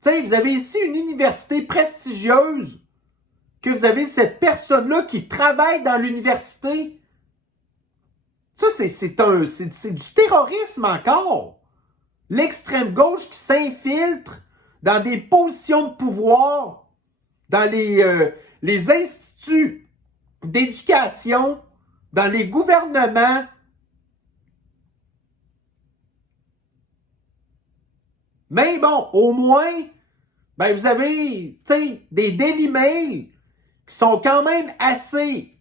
Tu sais, vous avez ici une université prestigieuse, que vous avez cette personne-là qui travaille dans l'université. Ça, c'est du terrorisme encore. L'extrême gauche qui s'infiltre dans des positions de pouvoir, dans les instituts d'éducation, dans les gouvernements. Mais bon, au moins, ben vous avez, tu sais, des Daily Mail qui sont quand même assez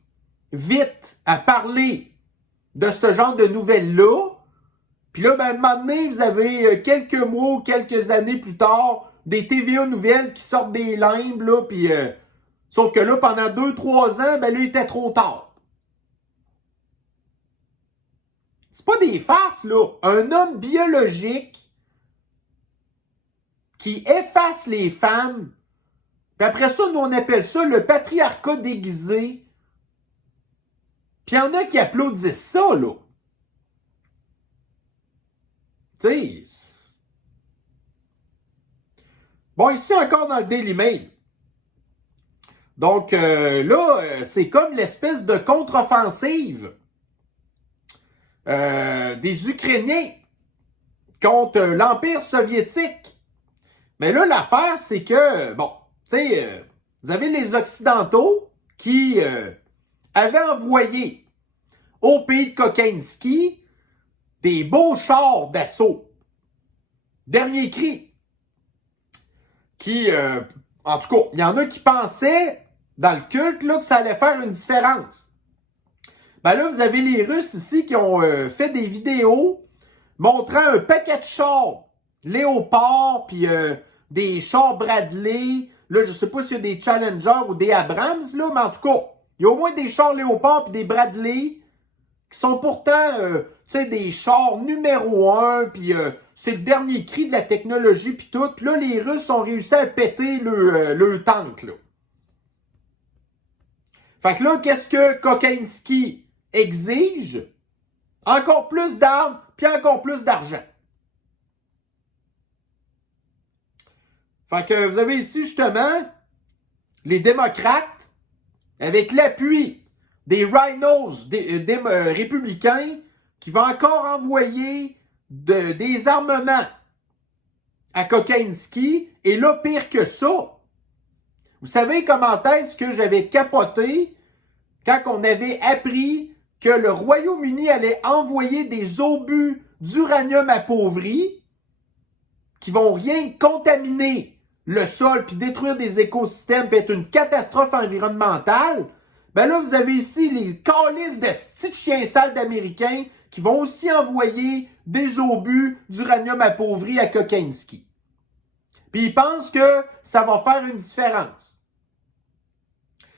vite à parler de ce genre de nouvelles-là. Puis là, ben, à un moment donné, vous avez quelques mois ou quelques années plus tard, des TVA nouvelles qui sortent des limbes, là, puis sauf que là, pendant 2-3 ans, ben là, il était trop tard. C'est pas des farces, là. Un homme biologique qui efface les femmes, puis après ça, nous, on appelle ça le patriarcat déguisé. Puis il y en a qui applaudissent ça, là. Tu sais. Bon, ici encore dans le Daily Mail. Donc là, c'est comme l'espèce de contre-offensive des Ukrainiens contre l'Empire soviétique. Mais là, l'affaire, c'est que, bon, tu sais, vous avez les Occidentaux qui avaient envoyé au pays de Kokinski des beaux chars d'assaut. Dernier cri. Qui, en tout cas, il y en a qui pensaient, dans le culte, là, que ça allait faire une différence. Ben là, vous avez les Russes ici qui ont fait des vidéos montrant un paquet de chars Léopard, puis des chars Bradley. Là, je sais pas s'il y a des Challenger ou des Abrams, là, mais en tout cas, il y a au moins des chars Léopard puis des Bradley qui sont pourtant, tu sais, des chars numéro 1, puis c'est le dernier cri de la technologie, puis tout. Puis là, les Russes ont réussi à péter le tank, là. Fait que là, qu'est-ce que Kokinski exige? Encore plus d'armes, puis encore plus d'argent. Fait que vous avez ici, justement, les démocrates, avec l'appui des rhinos, des républicains, qui vont encore envoyer des armements à Kokinski. Et là, pire que ça, vous savez comment est-ce que j'avais capoté quand on avait appris que le Royaume-Uni allait envoyer des obus d'uranium appauvri qui vont rien contaminer le sol puis détruire des écosystèmes puis être une catastrophe environnementale. Ben là, vous avez ici les calices de petits chiens sales d'Américains qui vont aussi envoyer des obus d'uranium appauvri à Kokinski. Puis ils pensent que ça va faire une différence.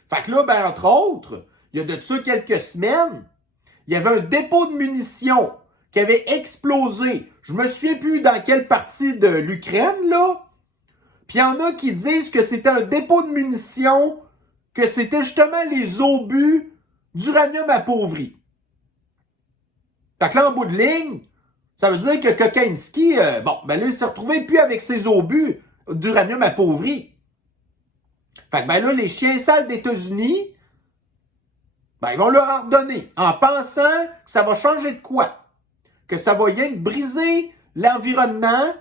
Fait que là, ben, entre autres, il y a de ça quelques semaines, il y avait un dépôt de munitions qui avait explosé. Je me souviens plus dans quelle partie de l'Ukraine, là. Puis il y en a qui disent que c'était un dépôt de munitions, que c'était justement les obus d'uranium appauvri. Fait que là, en bout de ligne, ça veut dire que Kokinski, bon, ben là, il s'est retrouvé plus avec ses obus d'uranium appauvri. Fait que ben là, les chiens sales d'États-Unis, ben ils vont leur en redonner en pensant que ça va changer de quoi? Que ça va rien briser l'environnement.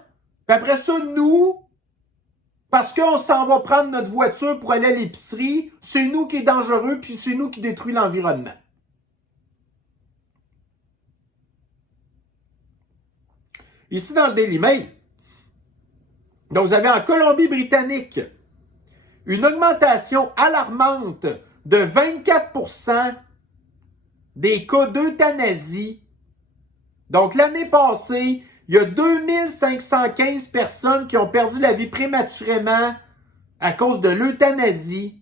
Puis après ça, nous, parce qu'on s'en va prendre notre voiture pour aller à l'épicerie, c'est nous qui est dangereux, puis c'est nous qui détruit l'environnement. ici dans le Daily Mail. Donc, vous avez en Colombie-Britannique une augmentation alarmante de 24% des cas d'euthanasie. Donc, l'année passée, il y a 2515 personnes qui ont perdu la vie prématurément à cause de l'euthanasie.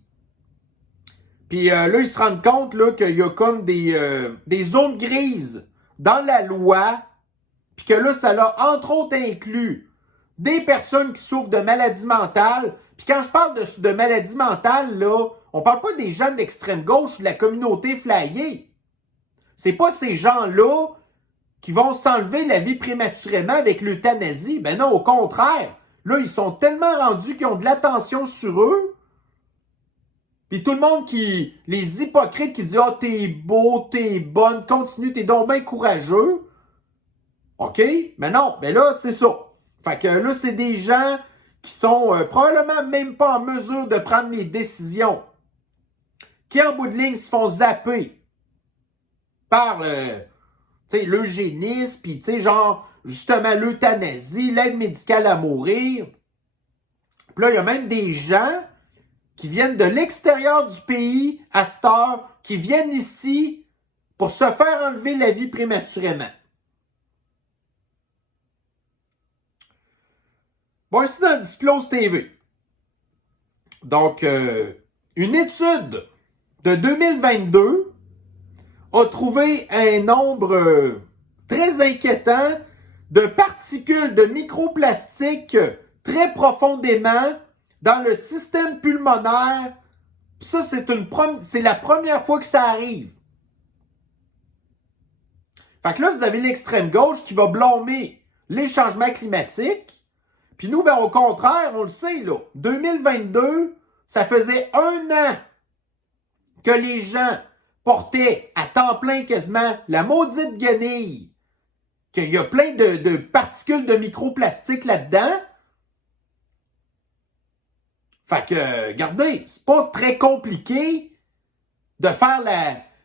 Puis là, ils se rendent compte là, qu'il y a comme des zones grises dans la loi, puis que là, ça a entre autres inclus des personnes qui souffrent de maladies mentales. Puis quand je parle de maladies mentales, là, on parle pas des gens d'extrême gauche de la communauté flyée. C'est pas ces gens-là qui vont s'enlever la vie prématurément avec l'euthanasie. Ben non, au contraire. Là, ils sont tellement rendus qu'ils ont de l'attention sur eux. Puis tout le monde les hypocrites qui disent « Ah, t'es beau, t'es bonne, continue, t'es donc bien courageux. » OK? Mais non, ben là, c'est ça. Fait que là, c'est des gens qui sont probablement même pas en mesure de prendre les décisions, qui en bout de ligne se font zapper par l'eugénisme, puis genre, justement, l'euthanasie, l'aide médicale à mourir. Puis là, il y a même des gens qui viennent de l'extérieur du pays à cette heure, qui viennent ici pour se faire enlever la vie prématurément. Bon, ici dans Disclose TV. Donc, une étude de 2022 a trouvé un nombre très inquiétant de particules de microplastiques très profondément dans le système pulmonaire. Puis ça, c'est la première fois que ça arrive. Fait que là, vous avez l'extrême gauche qui va blâmer les changements climatiques. Puis nous, ben au contraire, on le sait, là, 2022, ça faisait 1 an que les gens portaient à temps plein quasiment la maudite guenille, qu'il y a plein de particules de microplastiques là-dedans. Fait que, regardez, c'est pas très compliqué de faire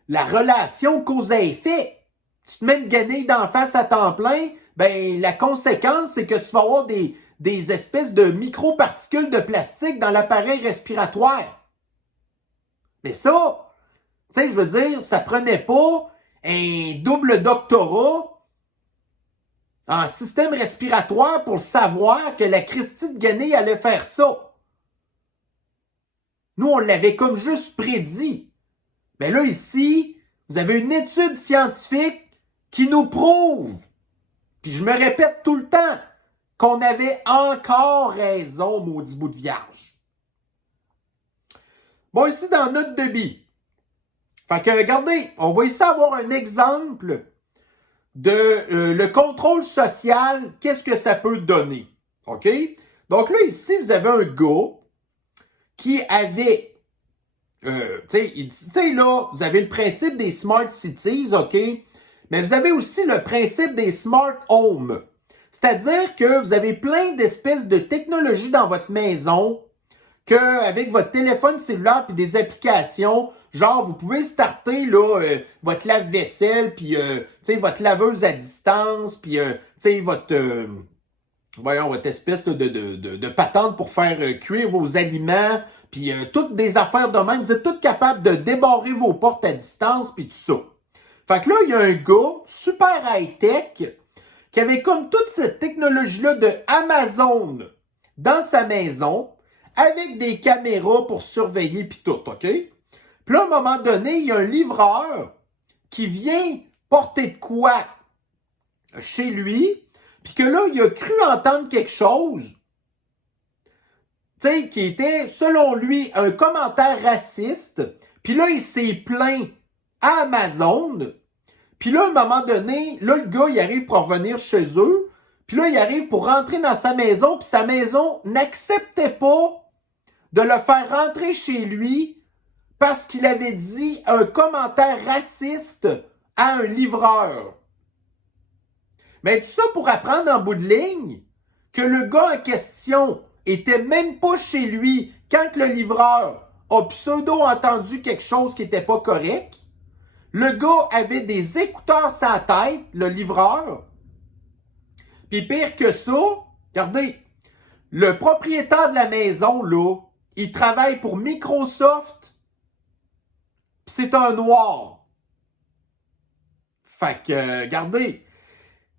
la relation cause à effet. Tu te mets une guenille d'en face à temps plein, ben la conséquence, c'est que tu vas avoir des espèces de microparticules de plastique dans l'appareil respiratoire. Mais ça, tu sais, je veux dire, ça prenait pas un double doctorat en système respiratoire pour savoir que la Christie de guenille allait faire ça. Nous, on l'avait comme juste prédit. Mais là, ici, vous avez une étude scientifique qui nous prouve, puis je me répète tout le temps, qu'on avait encore raison, maudit bout de vierge. Bon, ici, dans notre débit. Fait que, regardez, on va ici avoir un exemple de le contrôle social, qu'est-ce que ça peut donner. OK? Donc là, ici, vous avez un gars qui avait, tu sais, là, vous avez le principe des smart cities, OK? Mais vous avez aussi le principe des smart homes. C'est-à-dire que vous avez plein d'espèces de technologies dans votre maison qu'avec votre téléphone cellulaire puis des applications, genre, vous pouvez starter là, votre lave-vaisselle puis votre laveuse à distance puis votre espèce de patente pour faire cuire vos aliments puis toutes des affaires de même. Vous êtes tous capables de débarrer vos portes à distance puis tout ça. Fait que là, il y a un gars super high-tech qui avait comme toute cette technologie-là de Amazon dans sa maison avec des caméras pour surveiller puis tout, OK? Puis là, à un moment donné, il y a un livreur qui vient porter de quoi chez lui, puis que là, il a cru entendre quelque chose, tu sais, qui était, selon lui, un commentaire raciste, puis là, il s'est plaint à Amazon. Puis là, à un moment donné, là, le gars, il arrive pour revenir chez eux. Puis là, il arrive pour rentrer dans sa maison. Puis sa maison n'acceptait pas de le faire rentrer chez lui parce qu'il avait dit un commentaire raciste à un livreur. Mais tout ça pour apprendre en bout de ligne que le gars en question était même pas chez lui quand le livreur a pseudo-entendu quelque chose qui n'était pas correct. Le gars avait des écouteurs sur la tête, le livreur. Puis pire que ça, regardez, le propriétaire de la maison, là, il travaille pour Microsoft, puis c'est un noir. Fait que, regardez,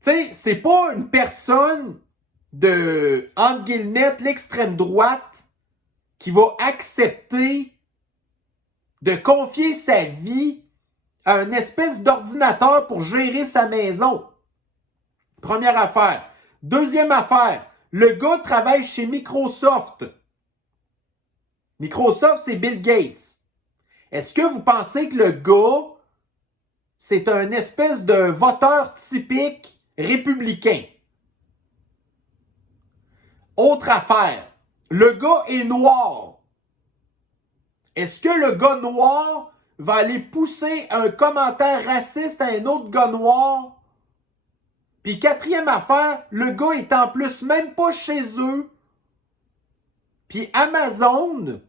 tu sais, c'est pas une personne de, entre guillemets, l'extrême droite qui va accepter de confier sa vie à une espèce d'ordinateur pour gérer sa maison. Première affaire. Deuxième affaire, le gars travaille chez Microsoft. Microsoft, c'est Bill Gates. Est-ce que vous pensez que le gars, c'est un espèce de voteur typique républicain? Autre affaire, le gars est noir. Est-ce que le gars noir va aller pousser un commentaire raciste à un autre gars noir? Puis quatrième affaire, le gars est en plus même pas chez eux. Puis Amazon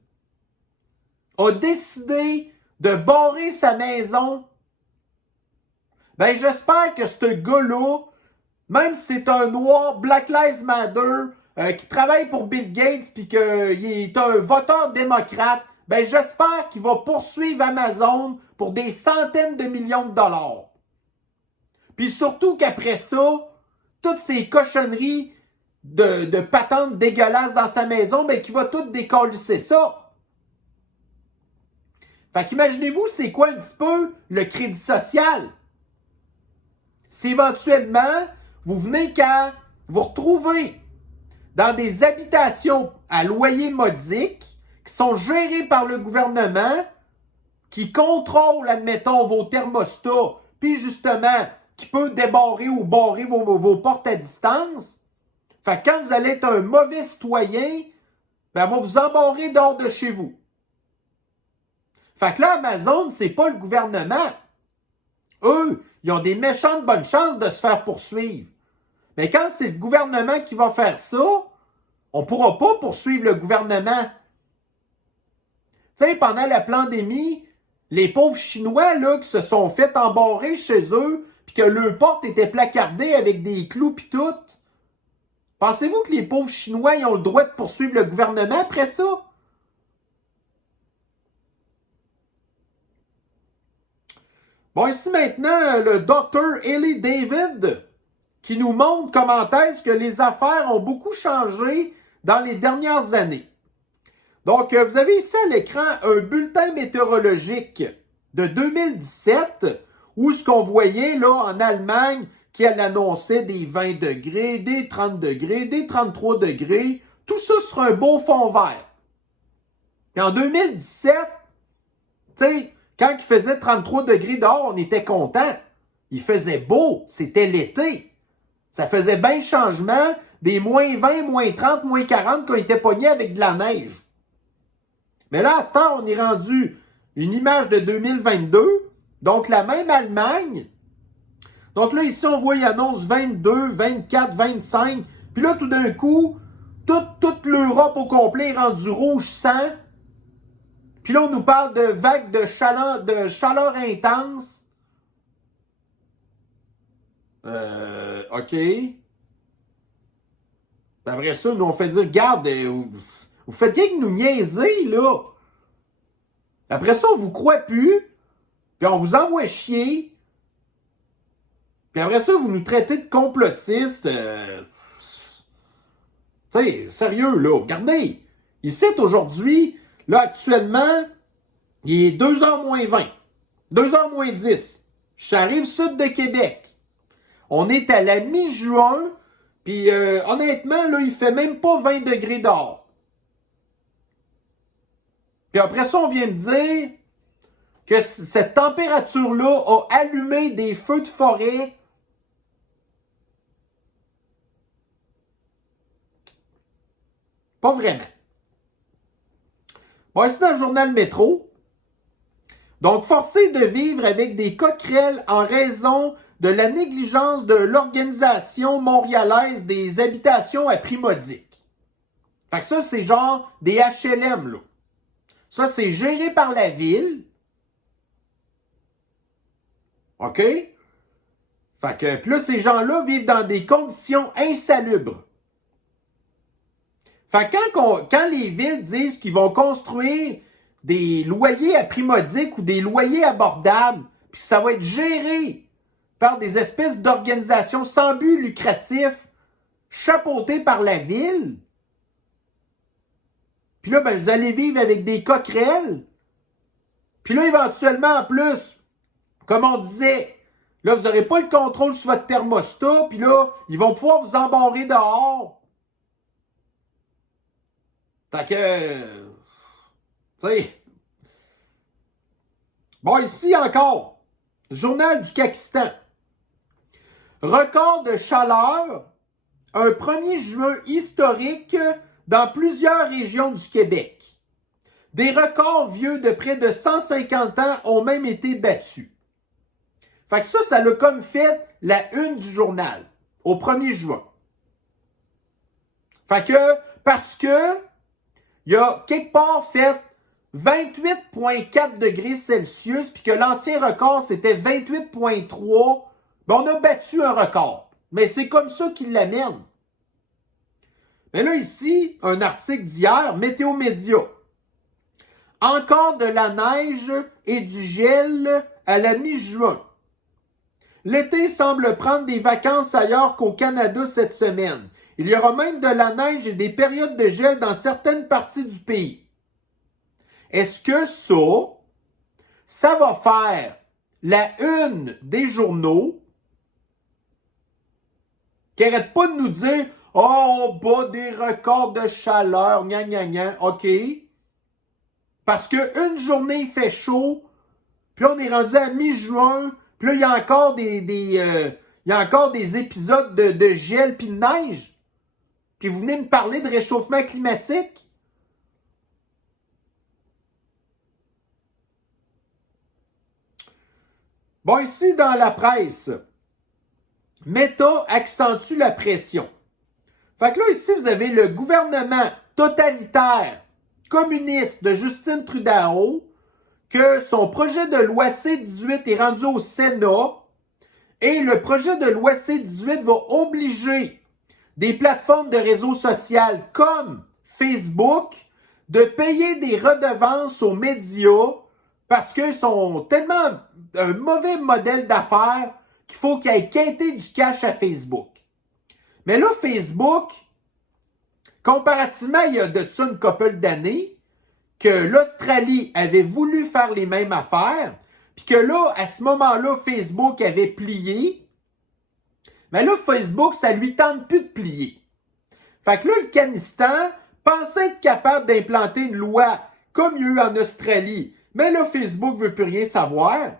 a décidé de barrer sa maison. Ben j'espère que ce gars-là, même si c'est un noir, Black Lives Matter, qui travaille pour Bill Gates puis qu'il est un voteur démocrate, ben j'espère qu'il va poursuivre Amazon pour des centaines de millions de dollars. Puis surtout qu'après ça, toutes ces cochonneries de patentes dégueulasses dans sa maison, ben qu'il va tout décalisser ça. Fait qu'imaginez-vous, c'est quoi un petit peu le crédit social? Si éventuellement, vous venez qu'à vous retrouver dans des habitations à loyer modique qui sont gérées par le gouvernement, qui contrôlent, admettons, vos thermostats, puis justement, qui peut débarrer ou barrer vos portes à distance. Fait que quand vous allez être un mauvais citoyen, ben, on va vous embarrer dehors de chez vous. Fait que là, Amazon, c'est pas le gouvernement. Eux, ils ont des méchantes bonnes chances de se faire poursuivre. Mais quand c'est le gouvernement qui va faire ça, on ne pourra pas poursuivre le gouvernement. Tu sais, pendant la pandémie, les pauvres Chinois là, qui se sont fait embarrer chez eux, puis que leurs portes étaient placardées avec des clous pis tout. Pensez-vous que les pauvres Chinois ils ont le droit de poursuivre le gouvernement après ça? Bon, ici maintenant, le Dr. Ellie David qui nous montre comment est-ce que les affaires ont beaucoup changé dans les dernières années. Donc, vous avez ici à l'écran un bulletin météorologique de 2017 où ce qu'on voyait là en Allemagne qui annonçait des 20 degrés, des 30 degrés, des 33 degrés, tout ça sur un beau fond vert. Et en 2017, tu sais, quand il faisait 33 degrés dehors, on était content. Il faisait beau, c'était l'été. Ça faisait bien changement des moins 20, moins 30, moins 40 qu'on était pognés avec de la neige. Mais là, à ce temps, on est rendu une image de 2022, donc la même Allemagne. Donc là, ici, on voit, il annonce 22, 24, 25. Puis là, tout d'un coup, toute l'Europe au complet est rendue rouge sang. Puis là, on nous parle de vagues de chaleur intense. OK. Après ça, nous, on fait dire, regarde, vous faites rien que nous niaiser, là. Après ça, on vous croit plus, puis on vous envoie chier. Puis après ça, vous nous traitez de complotistes. Tu sais, sérieux, là. Regardez, ici, aujourd'hui, là, actuellement, il est 2h moins 20. 2h moins 10. J'arrive sud de Québec. On est à la mi-juin, puis honnêtement, là, il fait même pas 20 degrés dehors. Puis après ça, on vient me dire que cette température-là a allumé des feux de forêt. Pas vraiment. Bon, ici dans le journal Métro. Donc, forcé de vivre avec des coquerelles en raison de la négligence de l'organisation montréalaise des habitations à prix modique. Fait que ça, c'est genre des HLM, là. Ça, c'est géré par la ville. OK? Fait que, puis là, ces gens-là vivent dans des conditions insalubres. Fait que quand les villes disent qu'ils vont construire des loyers à prix modique ou des loyers abordables, puis que ça va être géré par des espèces d'organisations sans but lucratif, chapeautées par la ville, puis là, ben, vous allez vivre avec des coquerelles. Puis là, éventuellement, en plus, comme on disait, là, vous n'aurez pas le contrôle sur votre thermostat, puis là, ils vont pouvoir vous embarrer dehors. Fait que, tu sais. Bon, ici encore, Journal du Kakistan. Record de chaleur, un 1er juin historique dans plusieurs régions du Québec. Des records vieux de près de 150 ans ont même été battus. Fait que ça l'a comme fait la une du journal, au 1er juin. Fait que, parce que, il y a quelque part fait 28,4 degrés Celsius, puis que l'ancien record, c'était 28,3. Ben, on a battu un record. Mais c'est comme ça qu'ils l'amènent. Mais là, ici, un article d'hier, Météo Média. Encore de la neige et du gel à la mi-juin. L'été semble prendre des vacances ailleurs qu'au Canada cette semaine. Il y aura même de la neige et des périodes de gel dans certaines parties du pays. Est-ce que ça va faire la une des journaux qui n'arrêtent pas de nous dire « Oh, on bat des records de chaleur, gna gna gna, OK. » Parce qu'une journée, il fait chaud, puis là, on est rendu à mi-juin, puis là, il y a encore des épisodes de gel puis de neige. Puis vous venez me parler de réchauffement climatique? Bon, ici, dans la presse, Meta accentue la pression. Fait que là, ici, vous avez le gouvernement totalitaire communiste de Justin Trudeau, que son projet de loi C-18 est rendu au Sénat, et le projet de loi C-18 va obliger des plateformes de réseaux sociaux comme Facebook de payer des redevances aux médias parce qu'ils sont tellement un mauvais modèle d'affaires qu'il faut qu'il aille quêter du cash à Facebook. Mais là, Facebook, comparativement il y a de ça une couple d'années, que l'Australie avait voulu faire les mêmes affaires, puis que là, à ce moment-là, Facebook avait plié, mais là, Facebook, ça lui tente plus de plier. Fait que là, le Canistan pensait être capable d'implanter une loi comme il y a eu en Australie, mais là, Facebook veut plus rien savoir.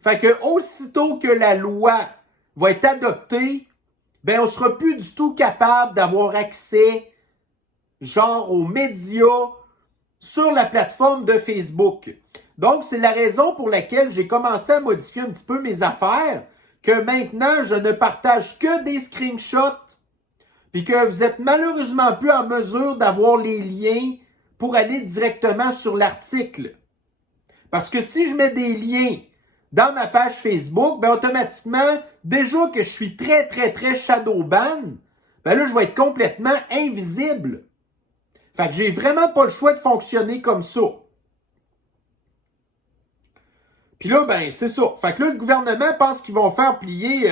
Fait que aussitôt que la loi va être adoptée, ben on sera plus du tout capable d'avoir accès, genre, aux médias sur la plateforme de Facebook. Donc, c'est la raison pour laquelle j'ai commencé à modifier un petit peu mes affaires, que maintenant, je ne partage que des screenshots, puis que vous êtes malheureusement plus en mesure d'avoir les liens pour aller directement sur l'article. Parce que si je mets des liens dans ma page Facebook, ben automatiquement, déjà que je suis très, très, très shadowban, ben là, je vais être complètement invisible. Fait que j'ai vraiment pas le choix de fonctionner comme ça. Puis là, ben, c'est ça. Fait que là, le gouvernement pense qu'ils vont faire plier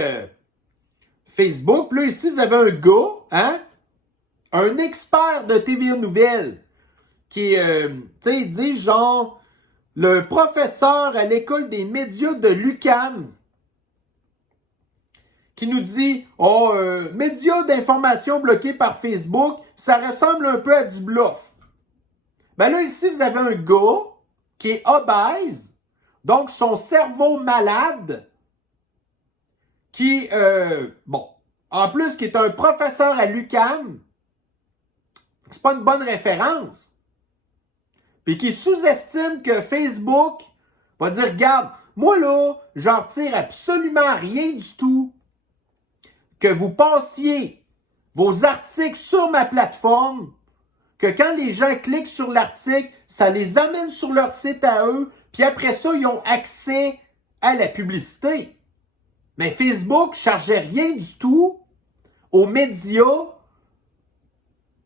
Facebook. Puis là, ici, vous avez un gars, hein, un expert de TVA Nouvelles, qui est, tu sais, il dit genre, le professeur à l'école des médias de l'UQAM, qui nous dit, oh, médias d'information bloqués par Facebook, ça ressemble un peu à du bluff. Ben là, ici, vous avez un gars qui est obèse, donc son cerveau malade, qui, bon, en plus, qui est un professeur à l'UQAM, c'est pas une bonne référence, puis qui sous-estime que Facebook va dire, regarde, moi là, j'en retire absolument rien du tout, que vous passiez vos articles sur ma plateforme, que quand les gens cliquent sur l'article, ça les amène sur leur site à eux, puis après ça, ils ont accès à la publicité. Mais Facebook ne chargeait rien du tout aux médias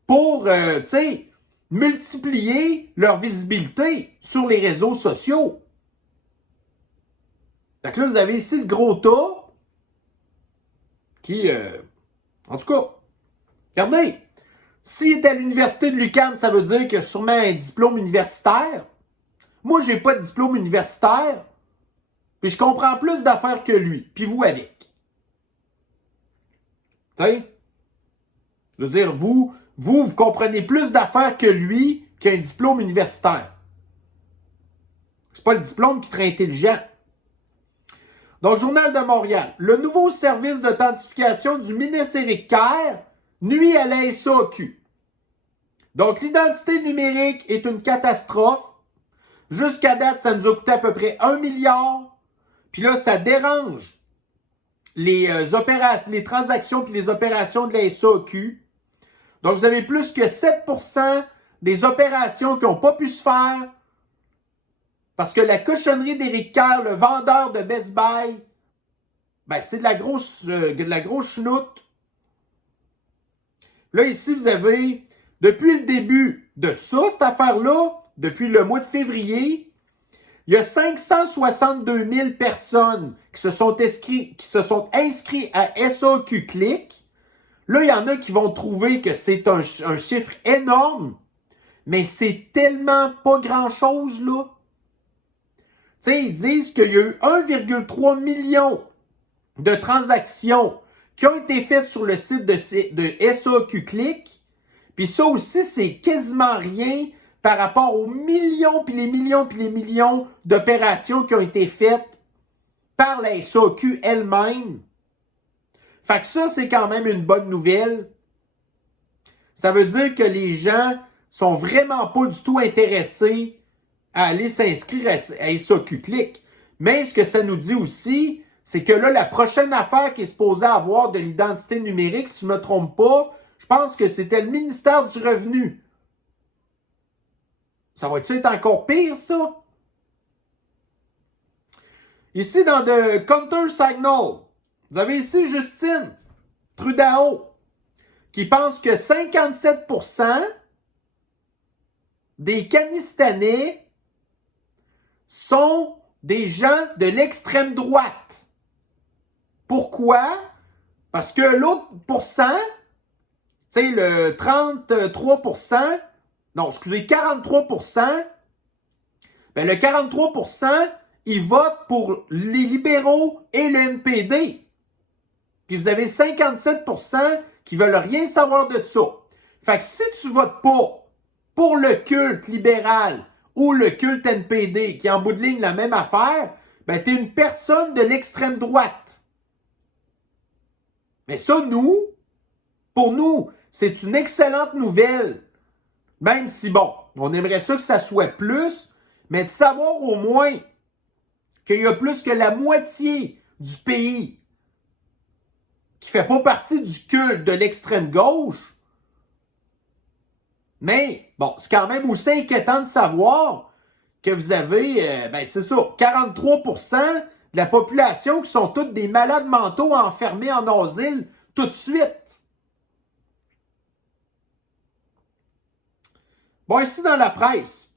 pour, tu sais, multiplier leur visibilité sur les réseaux sociaux. Donc là, vous avez ici le gros tas qui, en tout cas, regardez, s'il est à l'université de l'UQAM, ça veut dire qu'il a sûrement un diplôme universitaire. Moi, j'ai pas de diplôme universitaire, puis je comprends plus d'affaires que lui, puis vous avec. Tu sais? Je veux dire, vous comprenez plus d'affaires que lui qui a un diplôme universitaire. C'est pas le diplôme qui te rend intelligent. Donc, Journal de Montréal. Le nouveau service d'authentification du ministre Éric Kerr nuit à la SAQ. Donc, l'identité numérique est une catastrophe. Jusqu'à date, ça nous a coûté à peu près 1 milliard. Puis là, ça dérange les transactions puis les opérations de la SAQ. Donc, vous avez plus que 7% des opérations qui n'ont pas pu se faire parce que la cochonnerie d'Éric Kerr, le vendeur de Best Buy, ben, c'est de la grosse chenoute. Là, ici, vous avez, depuis le début de tout ça, cette affaire-là, depuis le mois de février, il y a 562 000 personnes qui se sont inscrits à SAQ Click. Là, il y en a qui vont trouver que c'est un chiffre énorme, mais c'est tellement pas grand-chose, là. Tu sais, ils disent qu'il y a eu 1,3 million de transactions qui ont été faites sur le site de SAQ Click. Puis ça aussi, c'est quasiment rien par rapport aux millions, puis les millions, puis les millions d'opérations qui ont été faites par la SAQ elle-même. Fait que ça, c'est quand même une bonne nouvelle. Ça veut dire que les gens sont vraiment pas du tout intéressés à aller s'inscrire à SAQ Click. Mais ce que ça nous dit aussi, c'est que là, la prochaine affaire qui est supposée avoir de l'identité numérique, si je ne me trompe pas, je pense que c'était le ministère du Revenu. Ça va-tu être encore pire, ça? Ici, dans The Counter Signal, vous avez ici Justine Trudeau qui pense que 57% des Canistanais sont des gens de l'extrême droite. Pourquoi? Parce que l'autre pourcent, tu sais, le 33%, non, excusez, 43%, ben le 43%, ils votent pour les libéraux et le NPD. Puis vous avez 57% qui veulent rien savoir de ça. Fait que si tu votes pas pour le culte libéral ou le culte NPD, qui est en bout de ligne la même affaire, ben t'es une personne de l'extrême droite. Mais ça, pour nous, c'est une excellente nouvelle. Même si, bon, on aimerait ça que ça soit plus, mais de savoir au moins qu'il y a plus que la moitié du pays qui ne fait pas partie du culte de l'extrême gauche. Mais, bon, c'est quand même aussi inquiétant de savoir que vous avez, ben c'est ça, 43% de la population qui sont tous des malades mentaux enfermés en asile tout de suite. Bon, ici dans la presse,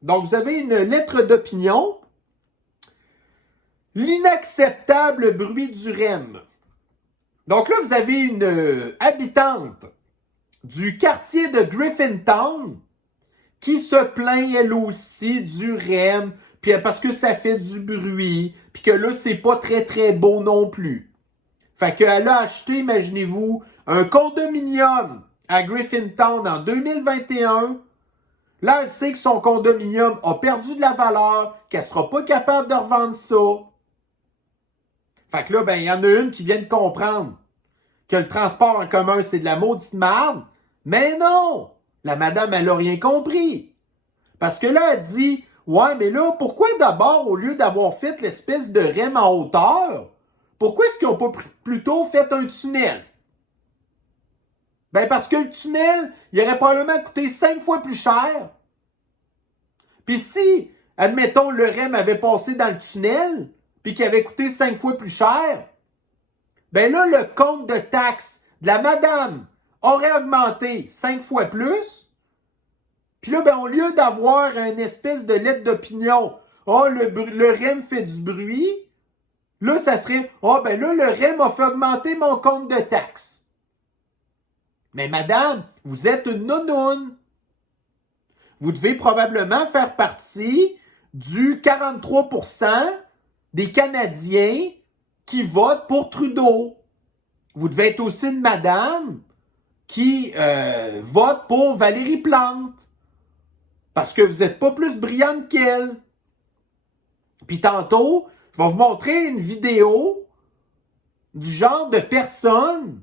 donc vous avez une lettre d'opinion. L'inacceptable bruit du REM. Donc là, vous avez une habitante du quartier de Griffintown qui se plaint elle aussi du REM, puis parce que ça fait du bruit, puis que là, c'est pas très très beau non plus. Fait qu'elle a acheté, imaginez-vous, un condominium à Griffintown en 2021. Là, elle sait que son condominium a perdu de la valeur, qu'elle sera pas capable de revendre ça. Fait que là, ben, il y en a une qui vient de comprendre que le transport en commun, c'est de la maudite merde. Mais non! La madame, elle a rien compris. Parce que là, elle dit, ouais, mais là, pourquoi d'abord, au lieu d'avoir fait l'espèce de REM en hauteur, pourquoi est-ce qu'ils n'ont pas plutôt fait un tunnel? Ben, parce que le tunnel, il aurait probablement coûté 5 fois plus cher. Puis si, admettons, le REM avait passé dans le tunnel, puis qu'il avait coûté 5 fois plus cher, ben là, le compte de taxes de la madame aurait augmenté 5 fois plus. Puis là, ben, au lieu d'avoir une espèce de lettre d'opinion, oh, le REM fait du bruit, là, ça serait, oh, ben là, le REM a fait augmenter mon compte de taxes. Mais madame, vous êtes une nounoune. Vous devez probablement faire partie du 43% des Canadiens qui votent pour Trudeau. Vous devez être aussi une madame qui vote pour Valérie Plante. Parce que vous n'êtes pas plus brillante qu'elle. Puis tantôt, je vais vous montrer une vidéo du genre de personnes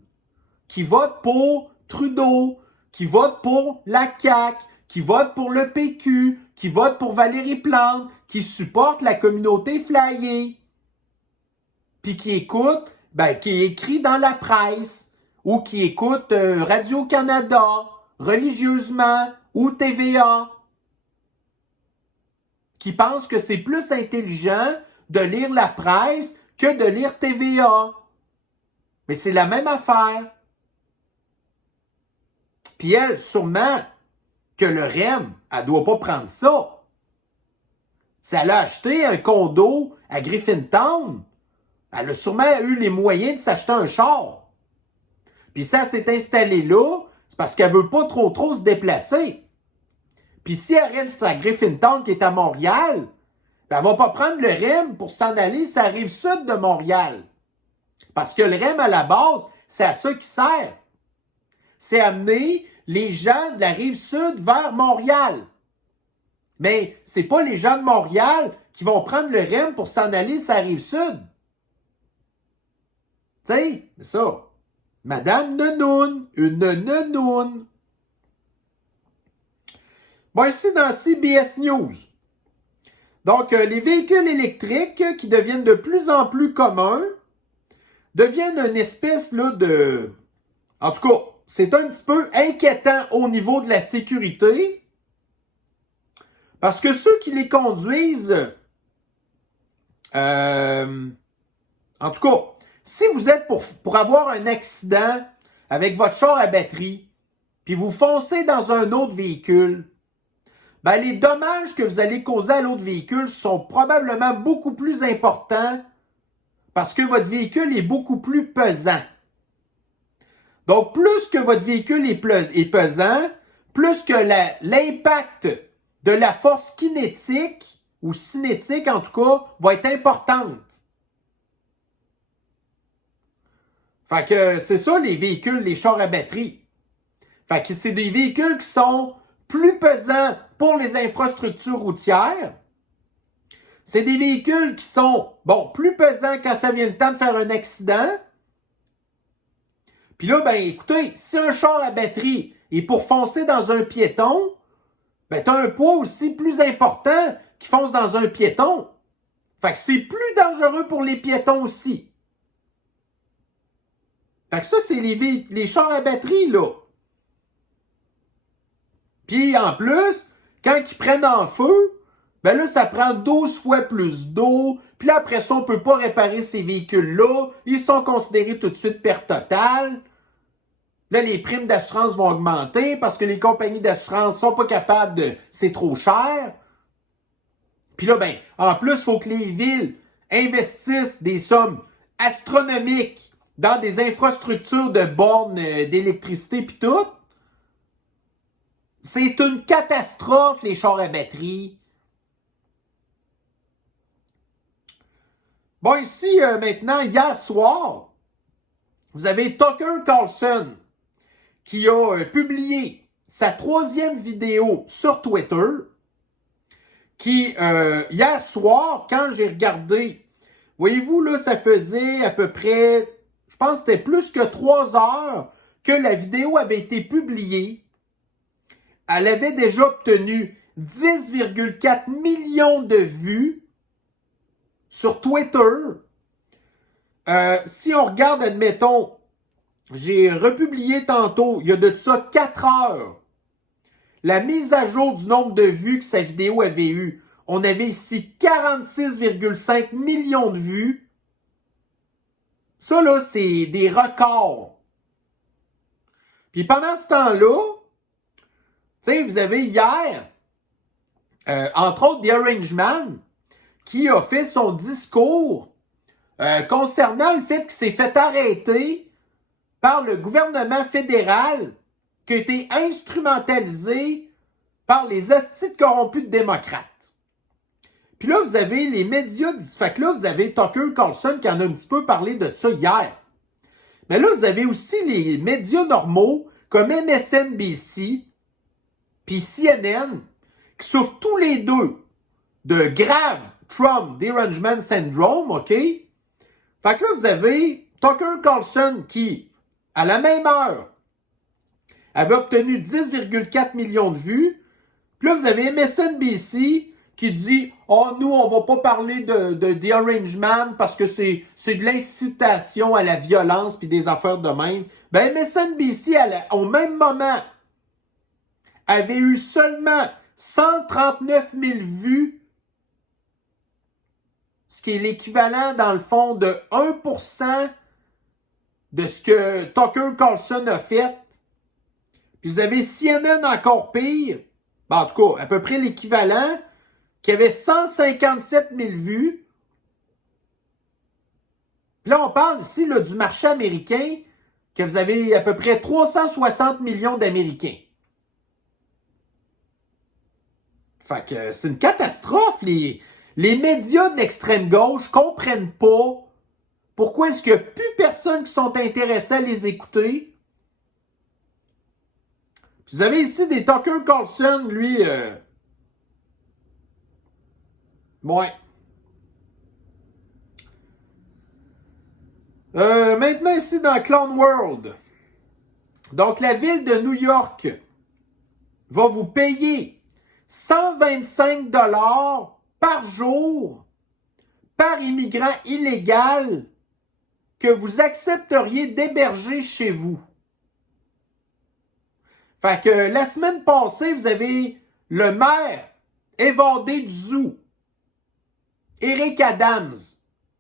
qui votent pour Trudeau, qui votent pour la CAQ, qui votent pour le PQ, qui votent pour Valérie Plante, qui supportent la communauté flyée, puis qui écoutent, ben, qui écrit dans la presse, ou qui écoute Radio-Canada, religieusement, ou TVA, qui pensent que c'est plus intelligent de lire la presse que de lire TVA. Mais c'est la même affaire. Puis elle, sûrement que le REM, elle ne doit pas prendre ça. Si elle a acheté un condo à Griffintown, elle a sûrement eu les moyens de s'acheter un char. Puis ça s'est installé là, c'est parce qu'elle veut pas trop se déplacer. Puis si elle reste à Griffintown qui est à Montréal, ben elle va pas prendre le REM pour s'en aller sur la rive sud de Montréal. Parce que le REM, à la base, c'est à ça qui sert. C'est amener les gens de la rive sud vers Montréal. Mais c'est pas les gens de Montréal qui vont prendre le REM pour s'en aller sur la rive sud. Tu sais, c'est ça. Madame Nounoun, une nounoune. Bon, ici dans CBS News. Donc, les véhicules électriques qui deviennent de plus en plus communs deviennent une espèce là, de... En tout cas, c'est un petit peu inquiétant au niveau de la sécurité parce que ceux qui les conduisent, en tout cas, si vous êtes pour avoir un accident avec votre char à batterie, puis vous foncez dans un autre véhicule, ben les dommages que vous allez causer à l'autre véhicule sont probablement beaucoup plus importants parce que votre véhicule est beaucoup plus pesant. Donc, plus que votre véhicule est pesant, plus que l'impact de la force kinétique, ou cinétique en tout cas, va être importante. Fait que c'est ça les véhicules, les chars à batterie. Fait que c'est des véhicules qui sont plus pesants pour les infrastructures routières. C'est des véhicules qui sont, bon, plus pesants quand ça vient le temps de faire un accident. Puis là, ben écoutez, si un char à batterie est pour foncer dans un piéton, ben t'as un poids aussi plus important qui fonce dans un piéton. Fait que c'est plus dangereux pour les piétons aussi. Fait que ça, c'est les chars à batterie, là. Puis en plus, quand ils prennent en feu, ben là, ça prend 12 fois plus d'eau. Puis là, après ça, on ne peut pas réparer ces véhicules-là. Ils sont considérés tout de suite perte totale. Là, les primes d'assurance vont augmenter parce que les compagnies d'assurance sont pas capables de... C'est trop cher. Puis là, ben, en plus, il faut que les villes investissent des sommes astronomiques dans des infrastructures de bornes d'électricité puis tout. C'est une catastrophe, les chars à batterie. Bon, ici, maintenant, hier soir, vous avez Tucker Carlson qui a publié sa 3e vidéo sur Twitter qui, hier soir, quand j'ai regardé, voyez-vous, là, ça faisait à peu près, je pense que c'était plus que 3 heures que la vidéo avait été publiée. Elle avait déjà obtenu 10,4 millions de vues sur Twitter. Si on regarde, admettons, j'ai republié tantôt, il y a de ça 4 heures, la mise à jour du nombre de vues que sa vidéo avait eu. On avait ici 46,5 millions de vues Ça, là, c'est des records. Puis pendant ce temps-là, tu sais, vous avez hier, entre autres, The Orange Man, qui a fait son discours concernant le fait qu'il s'est fait arrêter par le gouvernement fédéral qui a été instrumentalisé par les hosties corrompus de démocrates. Puis là, vous avez les médias, fait que là, vous avez Tucker Carlson qui en a un petit peu parlé de ça hier. Mais là, vous avez aussi les médias normaux comme MSNBC puis CNN qui souffrent tous les deux de grave Trump derangement syndrome, OK? Fait que là, vous avez Tucker Carlson qui, à la même heure, avait obtenu 10,4 millions de vues. Puis là, vous avez MSNBC qui dit « Oh, nous, on va pas parler de The Orange Man parce que c'est de l'incitation à la violence puis des affaires de même. » Ben, MSNBC, au même moment, avait eu seulement 139 000 vues, ce qui est l'équivalent, dans le fond, de 1% de ce que Tucker Carlson a fait. Puis vous avez CNN encore pire, ben, en tout cas, à peu près l'équivalent, qui avait 157 000 vues. Puis là, on parle ici là, du marché américain, que vous avez à peu près 360 millions d'Américains. Fait que c'est une catastrophe. Les médias de l'extrême gauche comprennent pas pourquoi est-ce qu'il n'y a plus personne qui sont intéressés à les écouter. Puis vous avez ici des Tucker Carlson, lui... Ouais. Maintenant, ici, dans Clown World. Donc, la ville de New York va vous payer 125 $ par jour par immigrant illégal que vous accepteriez d'héberger chez vous. Fait que la semaine passée, vous avez le maire évadé du zoo, Eric Adams,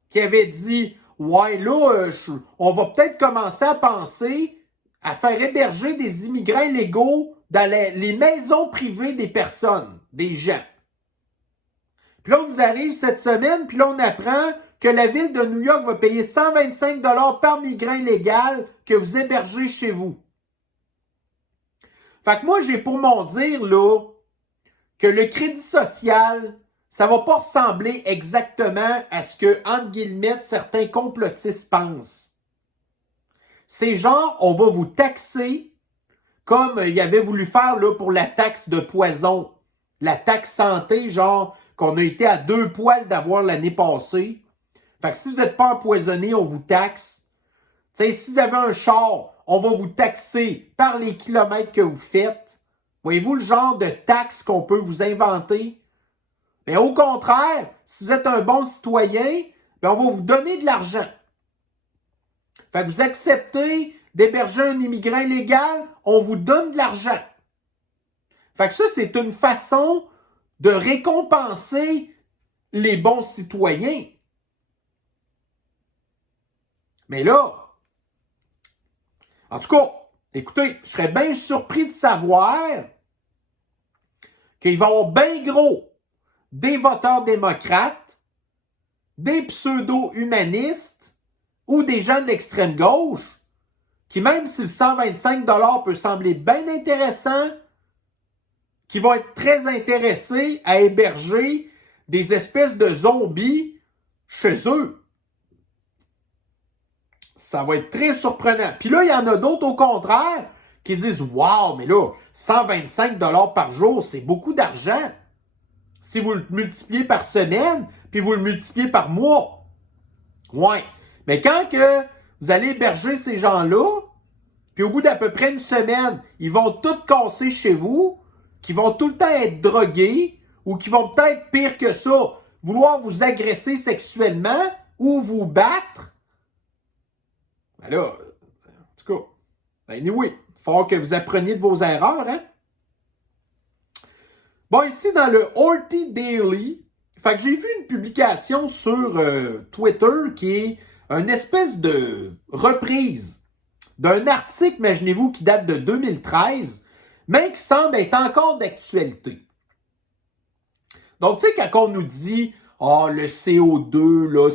qui avait dit « Ouais, là, on va peut-être commencer à penser à faire héberger des immigrants illégaux dans les maisons privées des personnes, des gens. » Puis là, on nous arrive cette semaine, puis là, on apprend que la ville de New York va payer 125 $ par migrant illégal que vous hébergez chez vous. Fait que moi, j'ai pour mon dire, là, que le crédit social, ça va pas ressembler exactement à ce que, entre guillemets, certains complotistes pensent. C'est genre, on va vous taxer comme il avait voulu faire là, pour la taxe de poison, la taxe santé, genre, qu'on a été à 2 poils d'avoir l'année passée. Fait que si vous n'êtes pas empoisonné, on vous taxe. T'sais, si vous avez un char, on va vous taxer par les kilomètres que vous faites. Voyez-vous le genre de taxe qu'on peut vous inventer? Mais au contraire, si vous êtes un bon citoyen, bien on va vous donner de l'argent. Fait que vous acceptez d'héberger un immigrant illégal, on vous donne de l'argent. Fait que ça, c'est une façon de récompenser les bons citoyens. Mais là, en tout cas, écoutez, je serais bien surpris de savoir qu'il va y avoir bien gros des voteurs démocrates, des pseudo-humanistes ou des gens de l'extrême gauche qui, même si le 125 $ peut sembler bien intéressant, qui vont être très intéressés à héberger des espèces de zombies chez eux. Ça va être très surprenant. Puis là, il y en a d'autres au contraire qui disent « Wow, mais là, 125 $ par jour, c'est beaucoup d'argent. » Si vous le multipliez par semaine, puis vous le multipliez par mois. Ouais. Mais quand que vous allez héberger ces gens-là, puis au bout d'à peu près une semaine, ils vont tout casser chez vous, qui vont tout le temps être drogués, ou qui vont peut-être, pire que ça, vouloir vous agresser sexuellement, ou vous battre. Ben là, en tout cas, ben anyway, il faut que vous appreniez de vos erreurs, hein? Bon, ici, dans le Horty Daily, fait que j'ai vu une publication sur Twitter qui est une espèce de reprise d'un article, imaginez-vous, qui date de 2013, mais qui semble être encore d'actualité. Donc, tu sais, quand on nous dit « le CO2, là,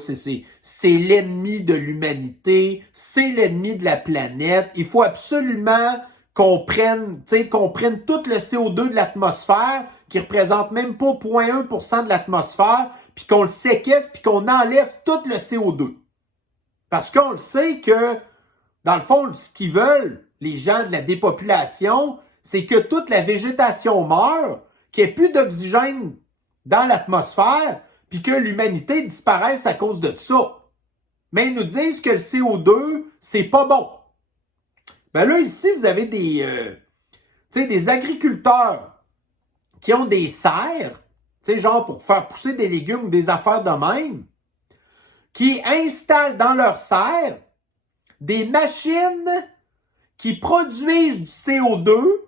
c'est l'ennemi de l'humanité, c'est l'ennemi de la planète. Il faut absolument qu'on prenne tout le CO2 de l'atmosphère, qui représente même pas 0,1% de l'atmosphère, puis qu'on le séquestre, puis qu'on enlève tout le CO2. » Parce qu'on le sait que, dans le fond, ce qu'ils veulent, les gens de la dépopulation, c'est que toute la végétation meure, qu'il n'y ait plus d'oxygène dans l'atmosphère, puis que l'humanité disparaisse à cause de ça. Mais ils nous disent que le CO2, c'est pas bon. Ben là, ici, vous avez des agriculteurs qui ont des serres, genre pour faire pousser des légumes ou des affaires de même, qui installent dans leurs serres des machines qui produisent du CO2,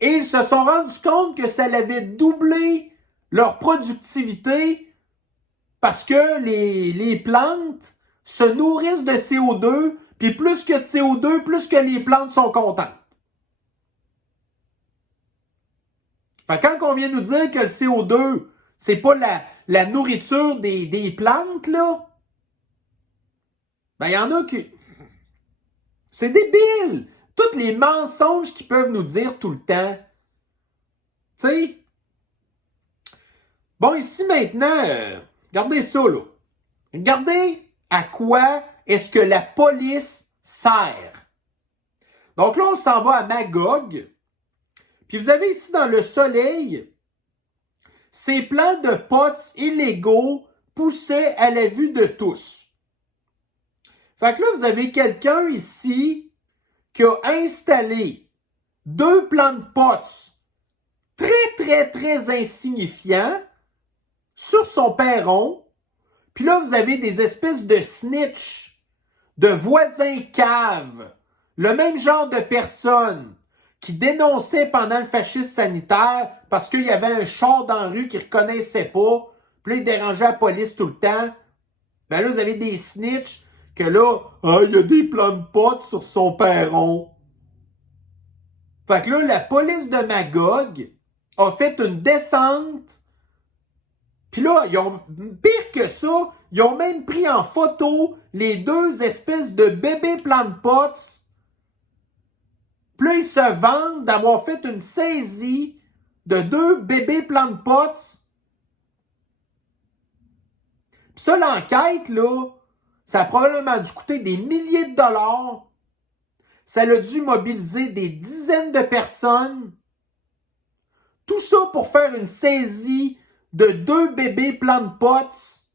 et ils se sont rendus compte que ça avait doublé leur productivité parce que les plantes se nourrissent de CO2, puis plus que de CO2, plus que les plantes sont contentes. Fait que quand on vient nous dire que le CO2, c'est pas la nourriture des plantes, là, ben il y en a qui... C'est débile! Tous les mensonges qu'ils peuvent nous dire tout le temps. Tu sais? Bon, ici maintenant, regardez ça, là. Regardez à quoi est-ce que la police sert. Donc là, on s'en va à Magog. Puis vous avez ici dans le soleil, ces plants de potes illégaux poussaient à la vue de tous. Fait que là, vous avez quelqu'un ici qui a installé 2 plants de potes très insignifiants sur son perron. Puis là, vous avez des espèces de snitch, de voisins caves, le même genre de personnes qui dénonçaient pendant le fascisme sanitaire parce qu'il y avait un char dans la rue qu'ils ne reconnaissaient pas, puis là, ils dérangeaient la police tout le temps. Ben là, vous avez des snitch que là, il y a des plants de potes sur son perron. Fait que là, la police de Magog a fait une descente. Puis là, pire que ça, ils ont même pris en photo les 2 espèces de bébés plants de potes. Puis là, ils se vantent d'avoir fait une saisie de 2 bébés plants de potes. Puis ça, l'enquête, là, ça a probablement dû coûter des milliers de dollars. Ça a dû mobiliser des dizaines de personnes. Tout ça pour faire une saisie de 2 bébés plants de potes.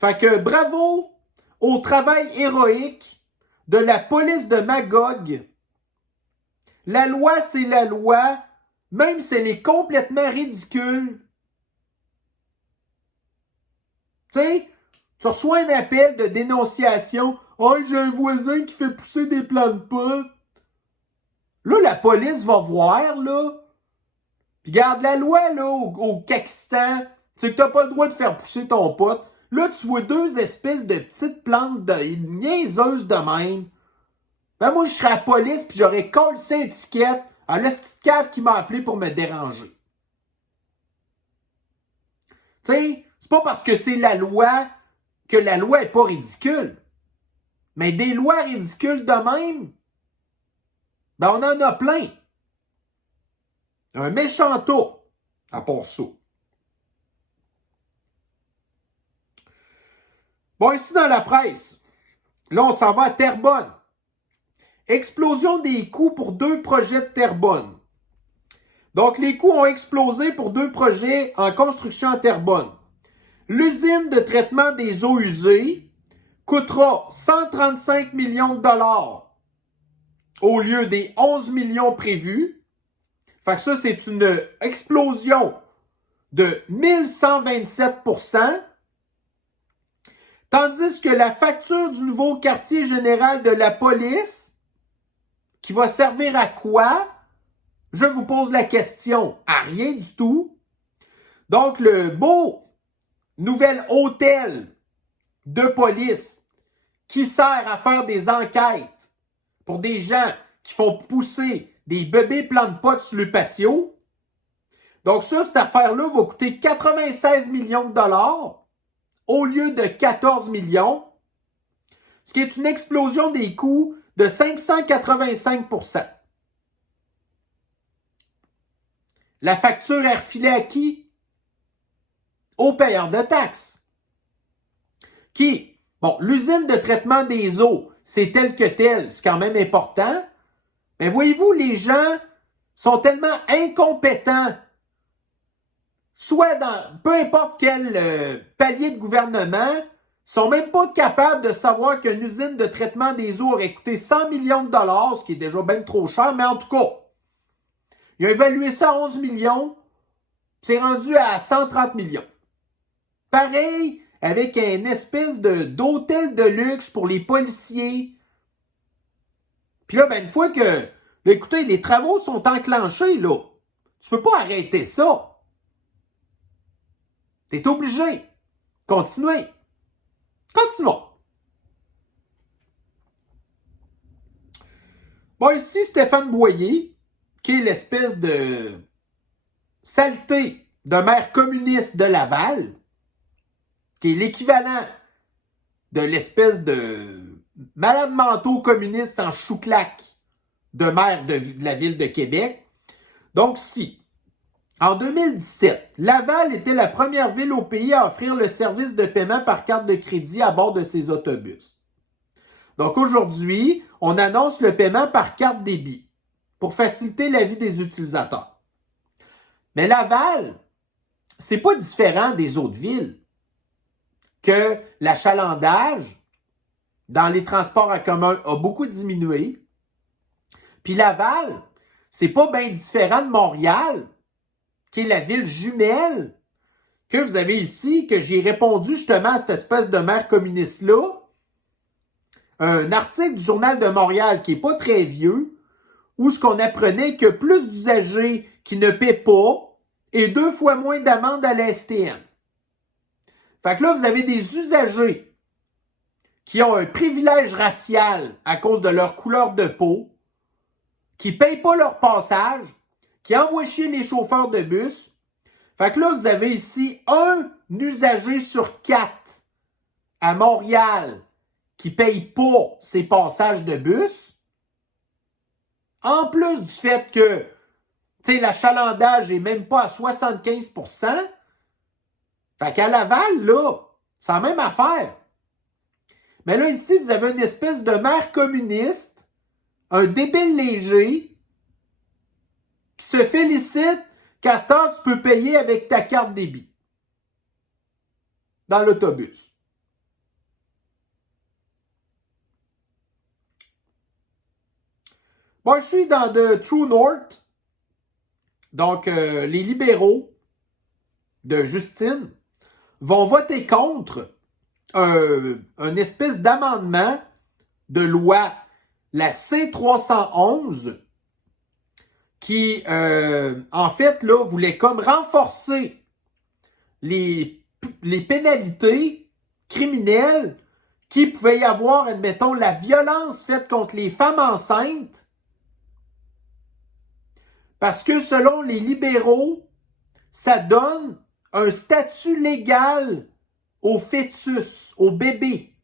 Fait que bravo au travail héroïque de la police de Magog. La loi, c'est la loi, même si elle est complètement ridicule. Tu sais, tu reçois un appel de dénonciation. « Oh, j'ai un voisin qui fait pousser des plants de potes. » Là, la police va voir, là. Puis garde la loi, là, au Pakistan. C'est que t'as pas le droit de faire pousser ton pote. Là, tu vois 2 espèces de petites plantes niaiseuses de même. Ben moi, je serais à la police puis j'aurais collé une étiquette à la petite cave qui m'a appelé pour me déranger. Tu sais, c'est pas parce que c'est la loi que la loi est pas ridicule. Mais des lois ridicules de même, ben on en a plein. Un méchant tas, à part ça. Bon, ici dans la presse, là on s'en va à Terrebonne. Explosion des coûts pour 2 projets de Terrebonne. Donc les coûts ont explosé pour 2 projets en construction à Terrebonne. L'usine de traitement des eaux usées coûtera 135 millions de dollars au lieu des 11 millions prévus. Fait que ça, c'est une explosion de 1127%. Tandis que la facture du nouveau quartier général de la police, qui va servir à quoi? Je vous pose la question. À rien du tout. Donc, le beau nouvel hôtel de police qui sert à faire des enquêtes pour des gens qui font pousser des bébés plants de potes sur le patio. Donc ça, cette affaire-là va coûter 96 millions de dollars au lieu de 14 millions, ce qui est une explosion des coûts de 585%. La facture est refilée à qui? Aux payeurs de taxes. Qui? Bon, l'usine de traitement des eaux, c'est tel que tel, c'est quand même important. Mais voyez-vous, les gens sont tellement incompétents, soit dans peu importe quel palier de gouvernement, sont même pas capables de savoir qu'une usine de traitement des eaux aurait coûté 100 millions de dollars, ce qui est déjà bien trop cher, mais en tout cas, il a évalué ça à 11 millions, c'est rendu à 130 millions. Pareil avec une espèce d'hôtel de luxe pour les policiers. Puis là, une fois que, là, écoutez, les travaux sont enclenchés, là, tu peux pas arrêter ça. Tu es obligé. Continuez. Continuons. Bon, ici, Stéphane Boyer, qui est l'espèce de saleté de maire communiste de Laval, qui est l'équivalent de l'espèce de malade mentaux communiste en chouclac de maire de la ville de Québec. Donc, si, en 2017, Laval était la première ville au pays à offrir le service de paiement par carte de crédit à bord de ses autobus. Donc, aujourd'hui, on annonce le paiement par carte débit pour faciliter la vie des utilisateurs. Mais Laval, c'est pas différent des autres villes, que l'achalandage dans les transports en commun a beaucoup diminué. Puis Laval, c'est pas bien différent de Montréal, qui est la ville jumelle que vous avez ici, que j'ai répondu justement à cette espèce de maire communiste-là. Un article du Journal de Montréal qui n'est pas très vieux, où ce qu'on apprenait que plus d'usagers qui ne paient pas et 2 fois moins d'amendes à la STM. Fait que là, vous avez des usagers qui ont un privilège racial à cause de leur couleur de peau, qui ne payent pas leur passage, qui envoient chier les chauffeurs de bus. Fait que là, vous avez ici un usager sur 4 à Montréal qui ne paye pas ses passages de bus. En plus du fait que l'achalandage n'est même pas à 75%. Fait qu'à Laval, là, c'est la même affaire. Mais là, ici, vous avez une espèce de maire communiste, un débile léger, qui se félicite qu'à cette heure, tu peux payer avec ta carte débit dans l'autobus. Bon, je suis dans The True North. Donc, les libéraux de Justine vont voter contre une espèce d'amendement de loi, la C-311, qui, en fait, là, voulait comme renforcer les pénalités criminelles qu'il pouvait y avoir, admettons, la violence faite contre les femmes enceintes. Parce que selon les libéraux, ça donne un statut légal au fœtus, au bébé.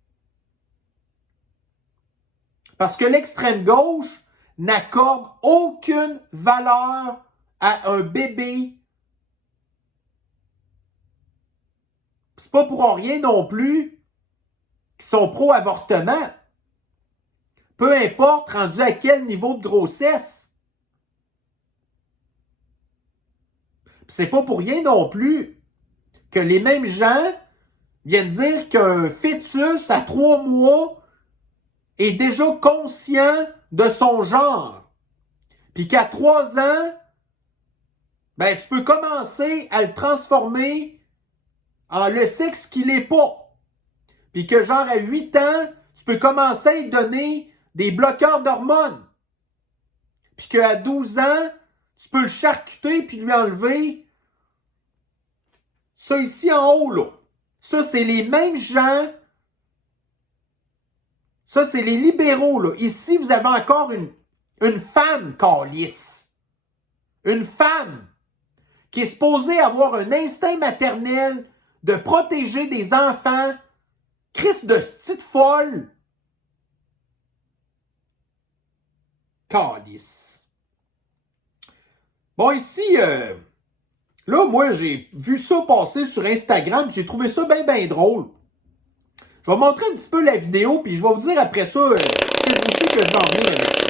Parce que l'extrême gauche n'accorde aucune valeur à un bébé. C'est pas pour rien non plus qu'ils sont pro-avortement. Peu importe rendu à quel niveau de grossesse. C'est pas pour rien non plus que les mêmes gens viennent dire qu'un fœtus à 3 mois est déjà conscient de son genre. Puis qu'à 3 ans, tu peux commencer à le transformer en le sexe qu'il n'est pas. Puis que genre à 8 ans, tu peux commencer à lui donner des bloqueurs d'hormones. Puis qu'à 12 ans, tu peux le charcuter puis lui enlever ça ici en haut, là. Ça, c'est les mêmes gens. Ça, c'est les libéraux, là. Ici, vous avez encore une femme, câlisse. Une femme qui est supposée avoir un instinct maternel de protéger des enfants. Christ de petite folle. Câlisse. Bon, ici, là, moi, j'ai vu ça passer sur Instagram, j'ai trouvé ça bien, bien drôle. Je vais vous montrer un petit peu la vidéo, puis je vais vous dire après ça que je sais que je vais en venir avec ça.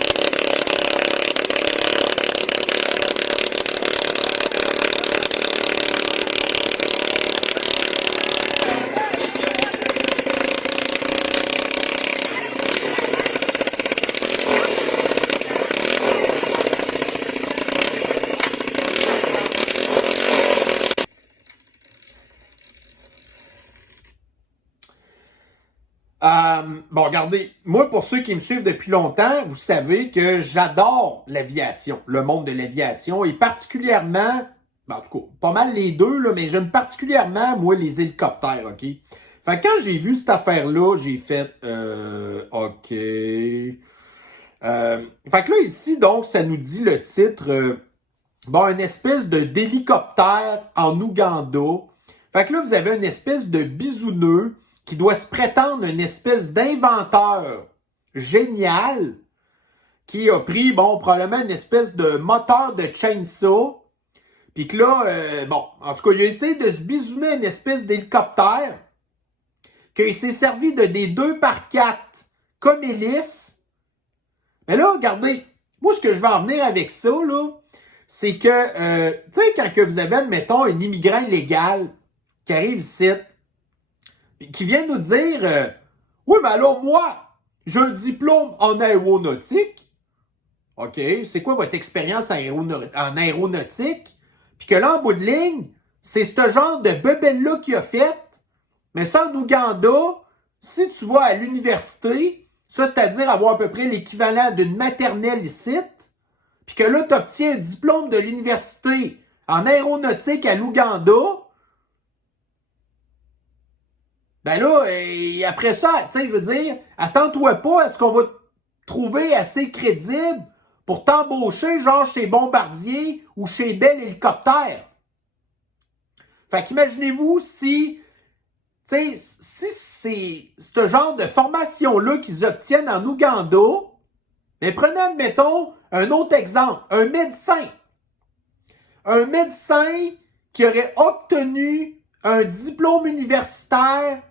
Bon, regardez, moi, pour ceux qui me suivent depuis longtemps, vous savez que j'adore l'aviation, le monde de l'aviation, et particulièrement, ben, en tout cas, pas mal les deux, là, mais j'aime particulièrement, moi, les hélicoptères, OK? Fait que quand j'ai vu cette affaire-là, j'ai fait, OK. Fait que là, ici, donc, ça nous dit le titre, bon, une espèce d'hélicoptère en Ouganda. Fait que là, vous avez une espèce de bisouneux qui doit se prétendre une espèce d'inventeur génial qui a pris, bon, probablement une espèce de moteur de chainsaw. Puis que là, bon, en tout cas, il a essayé de se bisouner une espèce d'hélicoptère qu'il s'est servi de des 2x4 comme hélice. Mais là, regardez, moi, ce que je vais en venir avec ça, là, c'est que, tu sais, quand que vous avez, admettons, un immigrant illégal qui arrive ici, qui vient nous dire oui, mais alors moi, j'ai un diplôme en aéronautique. OK, c'est quoi votre expérience en aéronautique? Puis que là, en bout de ligne, c'est ce genre de bebelle-là qu'il a fait. Mais ça, en Ouganda, si tu vas à l'université, ça, c'est-à-dire avoir à peu près l'équivalent d'une maternelle ici, puis que là, tu obtiens un diplôme de l'université en aéronautique à l'Ouganda, ben là, et après ça, tu sais, je veux dire, attends-toi pas à ce qu'on va te trouver assez crédible pour t'embaucher, genre chez Bombardier ou chez Bell Hélicoptère. Fait qu'imaginez-vous si, tu sais, si c'est ce genre de formation-là qu'ils obtiennent en Ouganda, mais prenez, admettons, un autre exemple, un médecin. Un médecin qui aurait obtenu un diplôme universitaire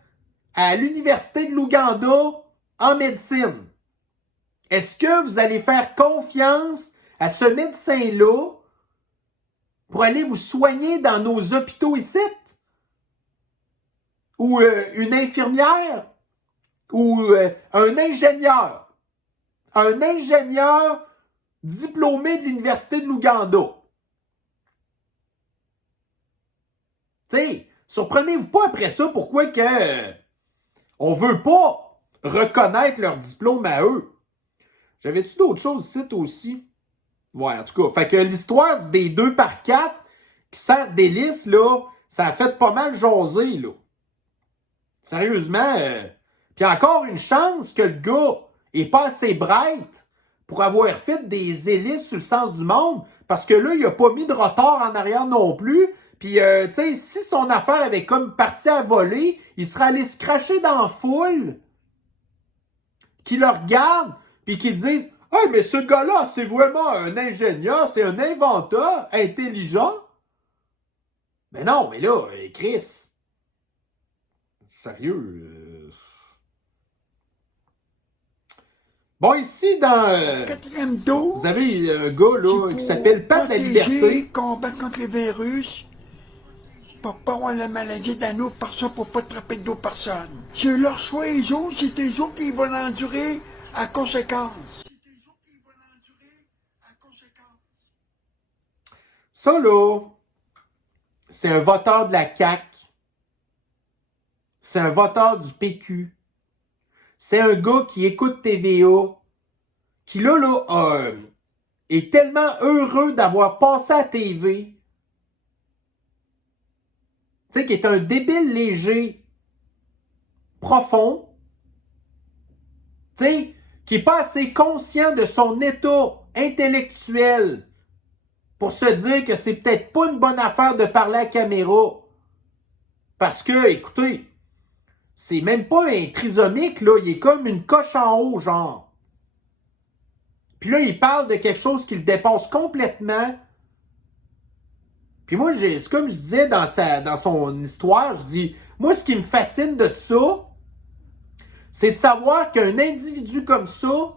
à l'Université de l'Ouganda en médecine. Est-ce que vous allez faire confiance à ce médecin-là pour aller vous soigner dans nos hôpitaux ici? Ou une infirmière? Ou un ingénieur? Un ingénieur diplômé de l'Université de l'Ouganda. Tu sais, surprenez-vous pas après ça pourquoi que on veut pas reconnaître leur diplôme à eux. J'avais-tu d'autres choses ici aussi? Ouais, en tout cas. Fait que l'histoire des 2x4 qui sert d'hélice, là, ça a fait pas mal jaser, là. Sérieusement. Puis encore une chance que le gars est pas assez bright pour avoir fait des hélices sur le sens du monde, parce que là, il a pas mis de rotor en arrière non plus. Puis, tu sais, si son affaire avait comme parti à voler, il serait allé se cracher dans la foule, qui le regardent, puis qui disent « Hey, mais ce gars-là, c'est vraiment un ingénieur, c'est un inventeur intelligent. » Mais non, mais là, Chris, sérieux. Bon, ici, dans... quatrième dose, vous avez un gars, là, qui s'appelle Pat la Liberté. Combattre contre les virus, pour pas avoir la maladie dans l'eau, par ça, pour pas attraper d'autres personnes. C'est leur choix, les autres, c'est eux autres qui vont l'endurer à conséquence. Ça, là, c'est un voteur de la CAQ. C'est un voteur du PQ. C'est un gars qui écoute TVA, qui là, est tellement heureux d'avoir passé à TV. Tu sais, qui est un débile léger profond, tu sais, qui n'est pas assez conscient de son état intellectuel pour se dire que c'est peut-être pas une bonne affaire de parler à la caméra. Parce que, écoutez, c'est même pas un trisomique, là, il est comme une coche en haut, genre. Puis là, il parle de quelque chose qui le dépasse complètement. Puis moi, c'est comme je disais dans son histoire, je dis, moi, ce qui me fascine de ça, c'est de savoir qu'un individu comme ça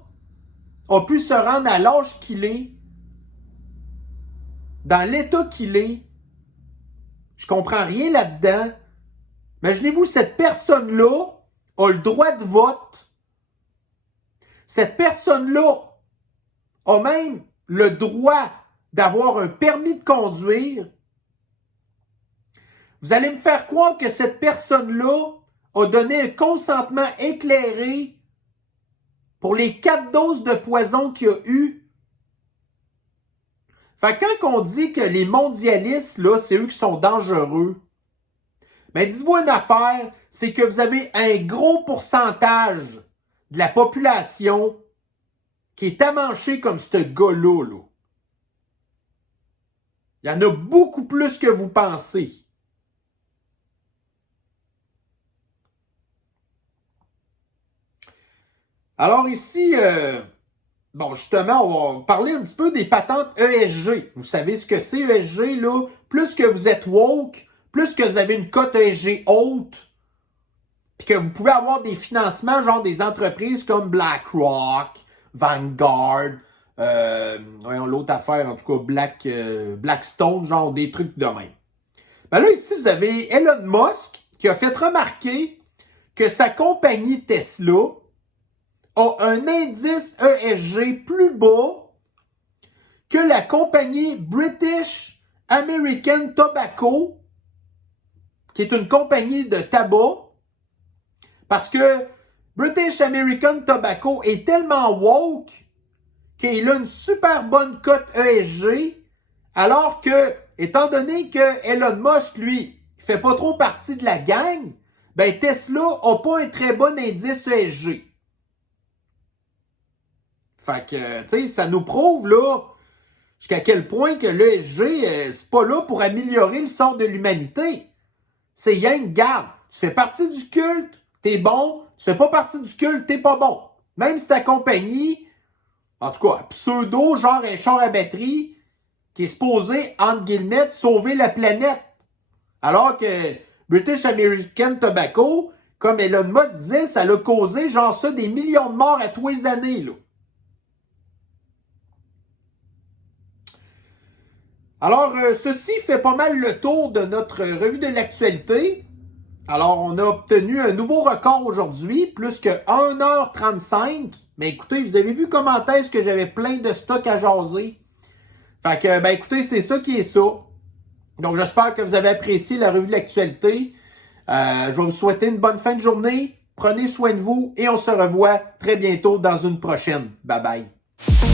a pu se rendre à l'âge qu'il est, dans l'état qu'il est. Je comprends rien là-dedans. Imaginez-vous, cette personne-là a le droit de vote. Cette personne-là a même le droit d'avoir un permis de conduire. Vous allez me faire croire que cette personne-là a donné un consentement éclairé pour les 4 doses de poison qu'il a eu. Fait que quand on dit que les mondialistes, là, c'est eux qui sont dangereux, mais dites-vous une affaire, c'est que vous avez un gros pourcentage de la population qui est amanchée comme ce gars-là. Là. Il y en a beaucoup plus que vous pensez. Alors ici, bon, justement, on va parler un petit peu des patentes ESG. Vous savez ce que c'est, ESG, là? Plus que vous êtes woke, plus que vous avez une cote ESG haute, puis que vous pouvez avoir des financements, genre des entreprises comme BlackRock, Vanguard, l'autre affaire, en tout cas, Blackstone, genre des trucs de même. Ben là, ici, vous avez Elon Musk qui a fait remarquer que sa compagnie Tesla a un indice ESG plus bas que la compagnie British American Tobacco, qui est une compagnie de tabac, parce que British American Tobacco est tellement woke qu'il a une super bonne cote ESG, alors que, étant donné que Elon Musk, lui, fait pas trop partie de la gang, ben Tesla n'a pas un très bon indice ESG. Fait que, tu sais, ça nous prouve, là, jusqu'à quel point que l'ESG, c'est pas là pour améliorer le sort de l'humanité. C'est yang, garde. Tu fais partie du culte, t'es bon. Tu fais pas partie du culte, t'es pas bon. Même si ta compagnie, en tout cas, pseudo, genre un char à batterie, qui est supposé, entre guillemets, sauver la planète. Alors que British American Tobacco, comme Elon Musk disait, ça l'a causé, genre ça, des millions de morts à tous les années, là. Alors, ceci fait pas mal le tour de notre revue de l'actualité. Alors, on a obtenu un nouveau record aujourd'hui, plus que 1h35. Mais écoutez, vous avez vu comment est-ce que j'avais plein de stock à jaser. Fait que, ben écoutez, c'est ça qui est ça. Donc, j'espère que vous avez apprécié la revue de l'actualité. Je vais vous souhaiter une bonne fin de journée. Prenez soin de vous et on se revoit très bientôt dans une prochaine. Bye bye.